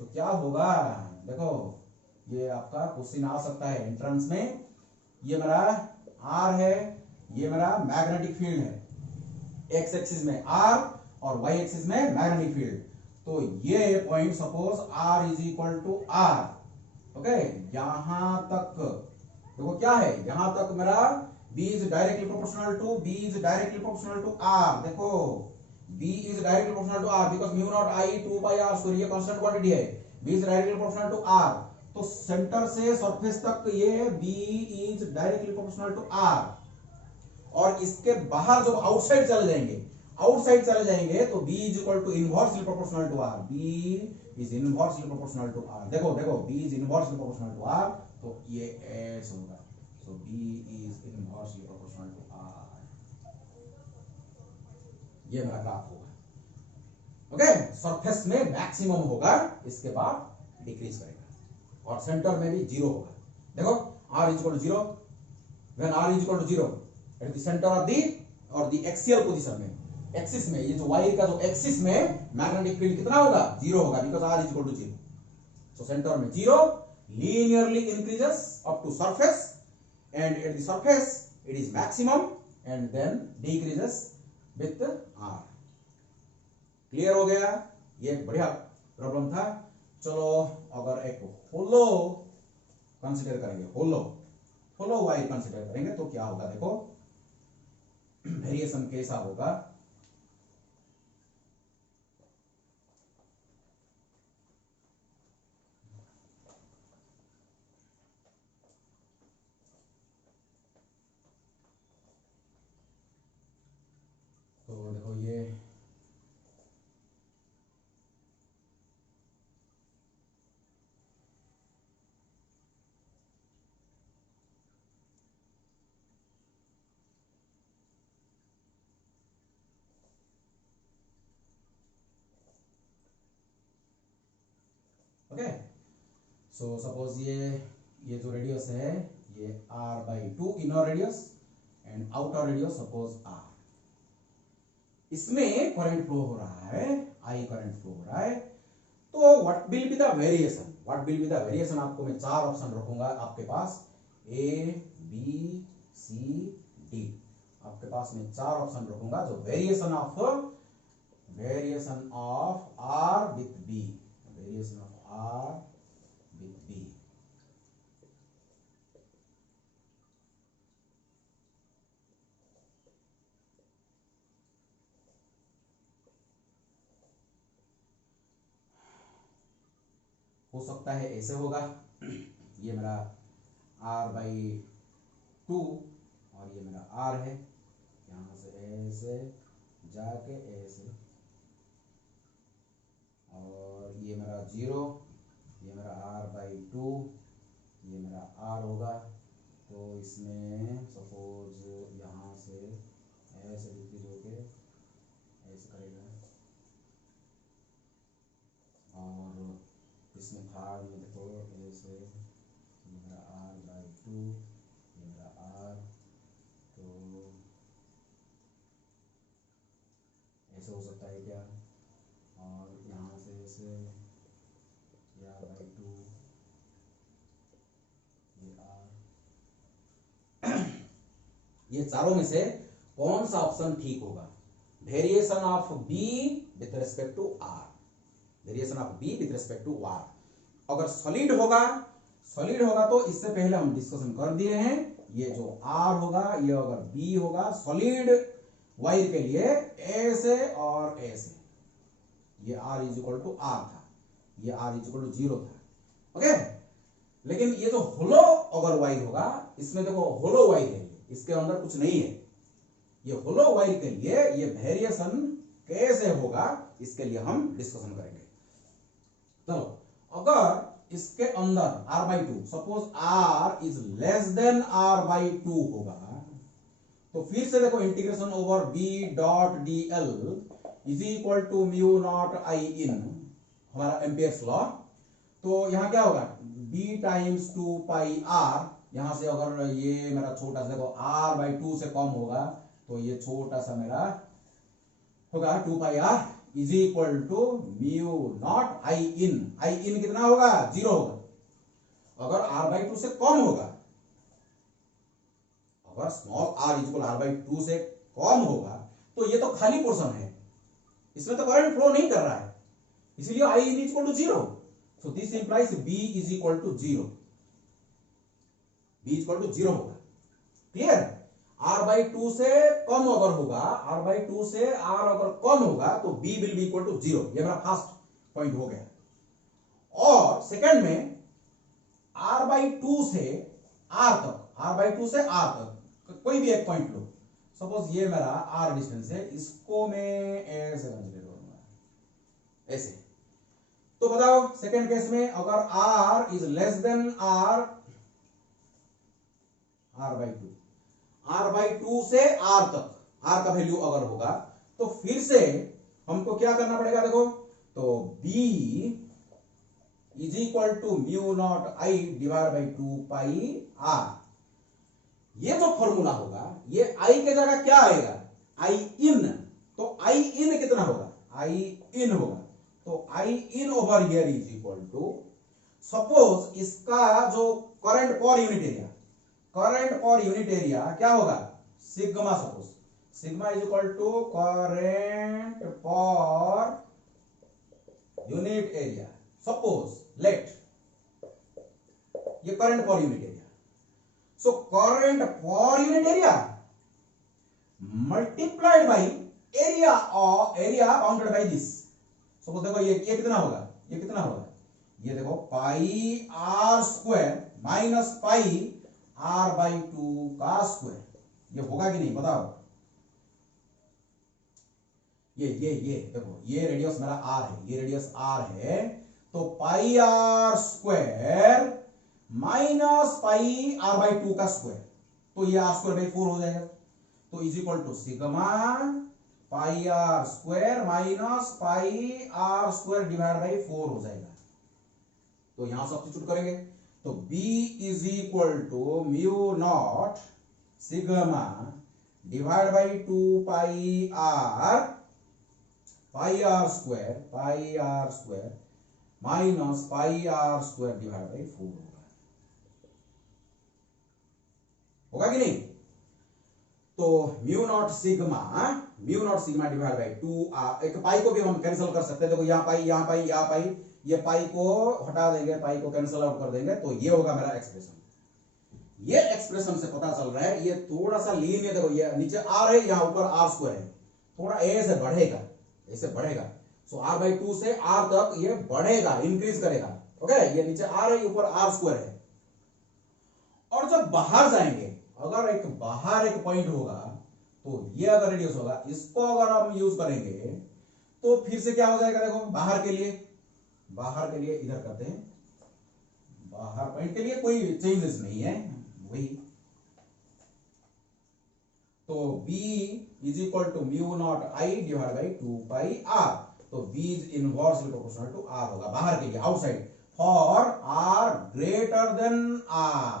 तो क्या होगा, देखो ये आपका क्वेश्चन आ सकता है एंट्रेंस में। ये मेरा r है, ये मेरा मैग्नेटिक फील्ड है, एक्स एक्सिस में r और वाई एक्सिस में मैग्नेटिक फील्ड। तो ये point suppose r is equal to r, okay, यहां तक देखो क्या है, यहां तक मेरा b is directly proportional to r। देखो b is directly proportional to r because mu naught I 2 pi r square, ये कांस्टेंट क्वांटिटी है, b is directly proportional to r। तो सेंटर से सरफेस तक ये b is directly proportional to r, और इसके बाहर जब आउटसाइड चले जाएंगे तो b is equal to inversely proportional to r, b is inversely proportional to R. देखो देखो B is inversely proportional to R, तो ये एस होगा। So B is inversely proportional to R, ये मेरा ग्राफ होगा। ओके, सरफेस में मैक्सिमम होगा, इसके बाद डिक्रीज करेगा, और सेंटर में भी जीरो होगा। देखो r is equal to zero, when r is equal to zero at the centre of the और द एक्सियल पोजीशन में, एक्सिस में, ये जो वायर का जो एक्सिस में मैग्नेटिक फील्ड कितना होगा, जीरो होगा, because r is equal to zero. So centre में zero, linearly increases up to surface, and at the surface it is maximum and then decreases with r। Clear हो गया? ये एक बढ़िया प्रॉब्लम था। चलो अगर एक होलो कंसीडर करेंगे, होलो वायर कंसीडर करेंगे तो क्या होगा, देखो वेरिएशन कैसा होगा। तो देखो ये ओके। सो सपोज ये जो रेडियस है ये r/2 inner radius and outer radius suppose r। इसमें करंट फ्लो हो रहा है, I करंट फ्लो हो रहा है। तो what will be the variation, what will be the variation, आपको मैं चार ऑप्शन रखूंगा आपके पास, A B C D। आपके पास मैं चार ऑप्शन रखूंगा जो variation of R with B, variation of R with B। हो सकता है ऐसे होगा, ये मेरा r/2 और ये मेरा r है, यहां से ऐसे जाके ऐसे, और ये मेरा जीरो, ये मेरा r/2, ये मेरा r होगा। तो इसमें सपोज यहां से ऐसे डिक्रीज होके ऐसे करेगा, और इसमें थर्ड में देखो ऐसे, ये मेरा r/2, ये मेरा r, तो ऐसे हो सकता है क्या, और यहाँ से ऐसे ये r/2, ये r। ये चारों में से कौन सा ऑप्शन ठीक होगा, variation of b with respect to r, variation of b with respect to r। अगर सॉलिड होगा तो इससे पहले हम डिस्कशन कर दिए हैं, ये जो r होगा, ये अगर b होगा सॉलिड वायर के लिए ऐसे और ऐसे, ये r is equal to r था, ये r इज इक्वल टू 0 था। ओके, लेकिन ये जो होलो अगर वायर होगा, इसमें देखो होलो वायर है, इसके अंदर कुछ नहीं है, ये होलो वायर के लिए ये वेरिएशन कैसे होगा, इसके लिए हम डिस्कशन करेंगे। तो अगर इसके अंदर r/2, suppose r is less than r/2 होगा, तो फिर से देखो integration over b.dl is equal to mu naught I in, हमारा एम्पियर्स लॉ। तो यहां क्या होगा, b टाइम्स 2πr, यहां से अगर ये मेरा छोटा सा देखो r/2 से कम होगा, तो ये छोटा सा मेरा होगा 2πr is equal to mu naught I in कितना होगा, 0 होगा। अगर r/2 से कम होगा, अगर small r is equal r/2 से कम होगा, तो ये तो खाली पोर्शन है, इसमें तो करंट फ्लो नहीं कर रहा है, इसलिए I in is equal to 0। So this implies b is equal to 0, b is equal to 0 होगा। क्लियर? r/2 से कम अगर होगा, r/2 से r अगर कम होगा, तो b will be equal to 0। ये मेरा फर्स्ट पॉइंट हो गया। और सेकंड में r/2 से r तक कोई भी एक पॉइंट लो, सपोज ये मेरा r डिस्टेंस है, इसको मैं ऐसे कंसीडर करूंगा, ऐसे। तो बताओ सेकेंड केस में अगर r is less than r by two से r तक r का वैल्यू अगर होगा तो फिर से हमको क्या करना पड़ेगा, देखो तो b is equal to mu naught I divide by 2 pi r। ये जो फॉर्मूला होगा ये i के जगह क्या आएगा, i इन, तो i इन कितना होगा, i इन होगा, तो i in over here is equal to, suppose इसका जो करंट पर यूनिट एरिया क्या होगा, sigma, suppose sigma is equal to current per unit area, suppose let ये current per unit area, so current per unit area multiplied by area और area bounded by this. Suppose देखो ये कितना होगा, ये कितना होगा, ये देखो pi R square minus pi R by 2 का स्क्वायर, ये होगा कि नहीं बताओ। ये देखो ये रेडियस मेरा आर है, ये रेडियस आर है, तो pi R square minus pi R by 2 का स्क्वायर, तो ये आर स्क्वायर बाई 4 हो जाएगा, तो is equal to sigma pi R square minus pi R square divide by 4 हो जाएगा। तो यहां सब्स्टिट्यूट करेंगे तो b is equal to mu naught sigma divide by 2 pi R square minus pi R square divide by 4 होगा कि नहीं। तो mu naught sigma divide by 2 एक पाई को भी हम कैंसिल कर सकते हैं, देखो यहाँ पाई, ये पाई को हटा देंगे, पाई को कैंसिल आउट कर देंगे, तो ये होगा मेरा एक्सप्रेशन। ये एक्सप्रेशन से पता चल रहा है ये थोड़ा सा लीनियर, देखो ये नीचे आर है, यहाँ ऊपर आर स्क्वायर है, थोड़ा ऐसे बढ़ेगा, ऐसे बढ़ेगा, सो आर बाई 2 से आर तक ये बढ़ेगा, इंक्रीज करेगा, ओके। ये नीचे आर है, ऊपर आर स्क्वायर है, और जब बाहर जाएंगे अगर बाहर एक पॉइंट होगा तो ये अगर रेडियस होगा, इसको अगर हम यूज करेंगे तो फिर से क्या हो जाएगा, देखो बाहर के लिए इधर करते हैं, बाहर पॉइंट के लिए कोई चेंजेस नहीं है वही, तो b is equal to mu naught I divide by 2 pi R, तो b is inversely proportional to r होगा बाहर के लिए, outside, for r greater than r,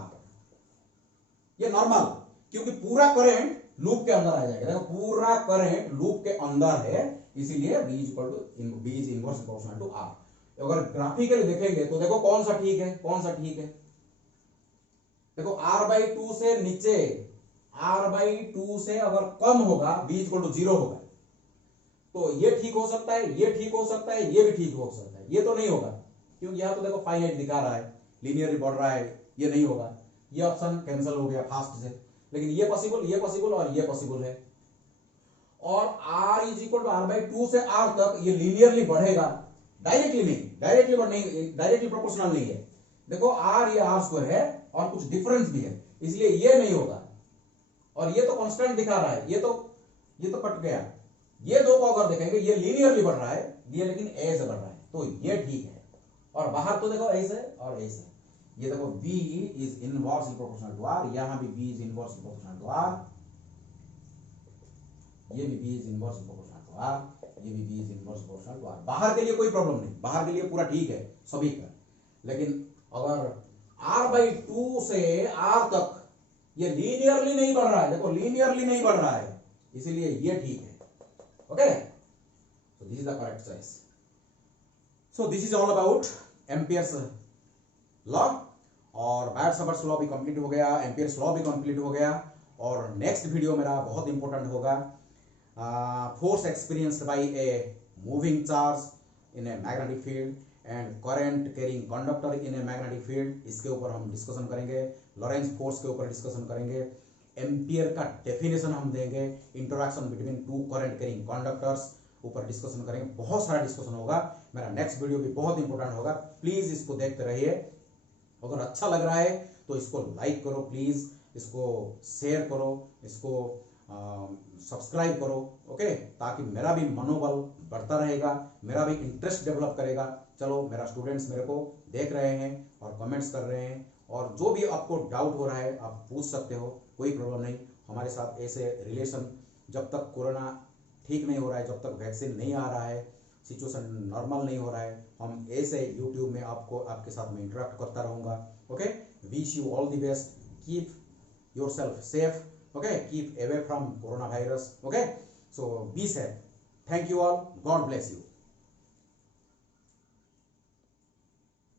ये नॉर्मल, क्योंकि पूरा करंट लूप के अंदर आ जाएगा, देखो पूरा करंट लूप के अंदर है, इसीलिए b is inverse proportional to r। अगर ग्राफिकली देखेंगे तो देखो कौन सा ठीक है, देखो r बाई 2 से नीचे, r बाई 2 से अगर कम होगा b इज इक्वल टू 0 होगा, तो ये ठीक हो सकता है, ये ठीक हो सकता है, ये भी ठीक हो सकता है, ये तो नहीं होगा, क्योंकि यहां तो देखो फाइनाइट दिखा रहा है, लीनियरली बढ़ रहा है, ये नहीं होगा, ये ऑप्शन कैंसिल हो गया फास्ट से, लेकिन ये पॉसिबल और ये पॉसिबल है, और r is equal to r by 2 से r तक ये लीनियरली बढ़ेगा, डायरेक्टली प्रोपोर्शनल नहीं है, देखो r ये r स्क्वायर है और कुछ डिफरेंस भी है, इसलिए ये नहीं होगा, और ये तो कांस्टेंट दिखा रहा है, ये तो कट गया, ये दो को अगर देखेंगे ये लीनियरली बढ़ रहा है, ये लेकिन ऐसे बढ़ रहा है, तो ये ठीक है, और बाहर तो देखो ऐसे और ऐसे, ये देखो b is inversely proportional to r, यहां भी b is inversely proportional to r, ये भी b is inversely proportional to r, ये भी b is inversely proportional to r। बाहर के लिए कोई प्रॉब्लम नहीं, बाहर के लिए पूरा ठीक है सभी का, लेकिन अगर r बाई 2 से r तक ये लीनियरली नहीं बढ़ रहा है, देखो लीनियरली नहीं बढ़ रहा है, इसीलिए ये ठीक है, okay. So this is the correct choice. So this is all about Ampere's law, और बैट-सवर्स लॉ भी कंप्लीट हो गया, एम्पियर्स लॉ भी कंप्लीट हो गया, और नेक्स्ट वीडियो मेरा बहुत इंपॉर्टेंट होगा, force experienced bye a moving charge in A magnetic field and current carrying conductor in A magnetic field, इसके ऊपर हम डिस्कशन करेंगे, लॉरेंज फोर्स के ऊपर डिस्कशन करेंगे, एम्पियर का डेफिनेशन हम देंगे, interaction between two current carrying conductors ऊपर डिस्कशन करेंगे, बहुत सारा डिस्कशन होगा, मेरा नेक्स्ट वीडियो भी बहुत इंपॉर्टेंट होगा, प्लीज इसको देखते रहिए। अगर अच्छा लग रहा है तो इसको लाइक करो प्लीज, इसको शेयर करो, इसको सब्सक्राइब करो, ओके, ताकि मेरा भी मनोबल बढ़ता रहेगा, मेरा भी इंटरेस्ट डेवलप करेगा। चलो, मेरा स्टूडेंट्स मेरे को देख रहे हैं और कमेंट्स कर रहे हैं, और जो भी आपको डाउट हो रहा है आप पूछ सकते हो, कोई प्रॉब्लम नहीं। हमारे साथ ऐसे रिलेशन, जब तक कोरोना ठीक नहीं हो रहा है, जब तक वैक्सीन नहीं आ रहा है, सिचुएशन नॉर्मल नहीं हो रहा है, हम ऐसे यूट्यूब में आपके साथ में इंटरेक्ट करता रहूँगा। Okay, wish you all the best, keep yourself safe, okay, keep away from coronavirus, okay, so be safe. Thank you all, God bless you.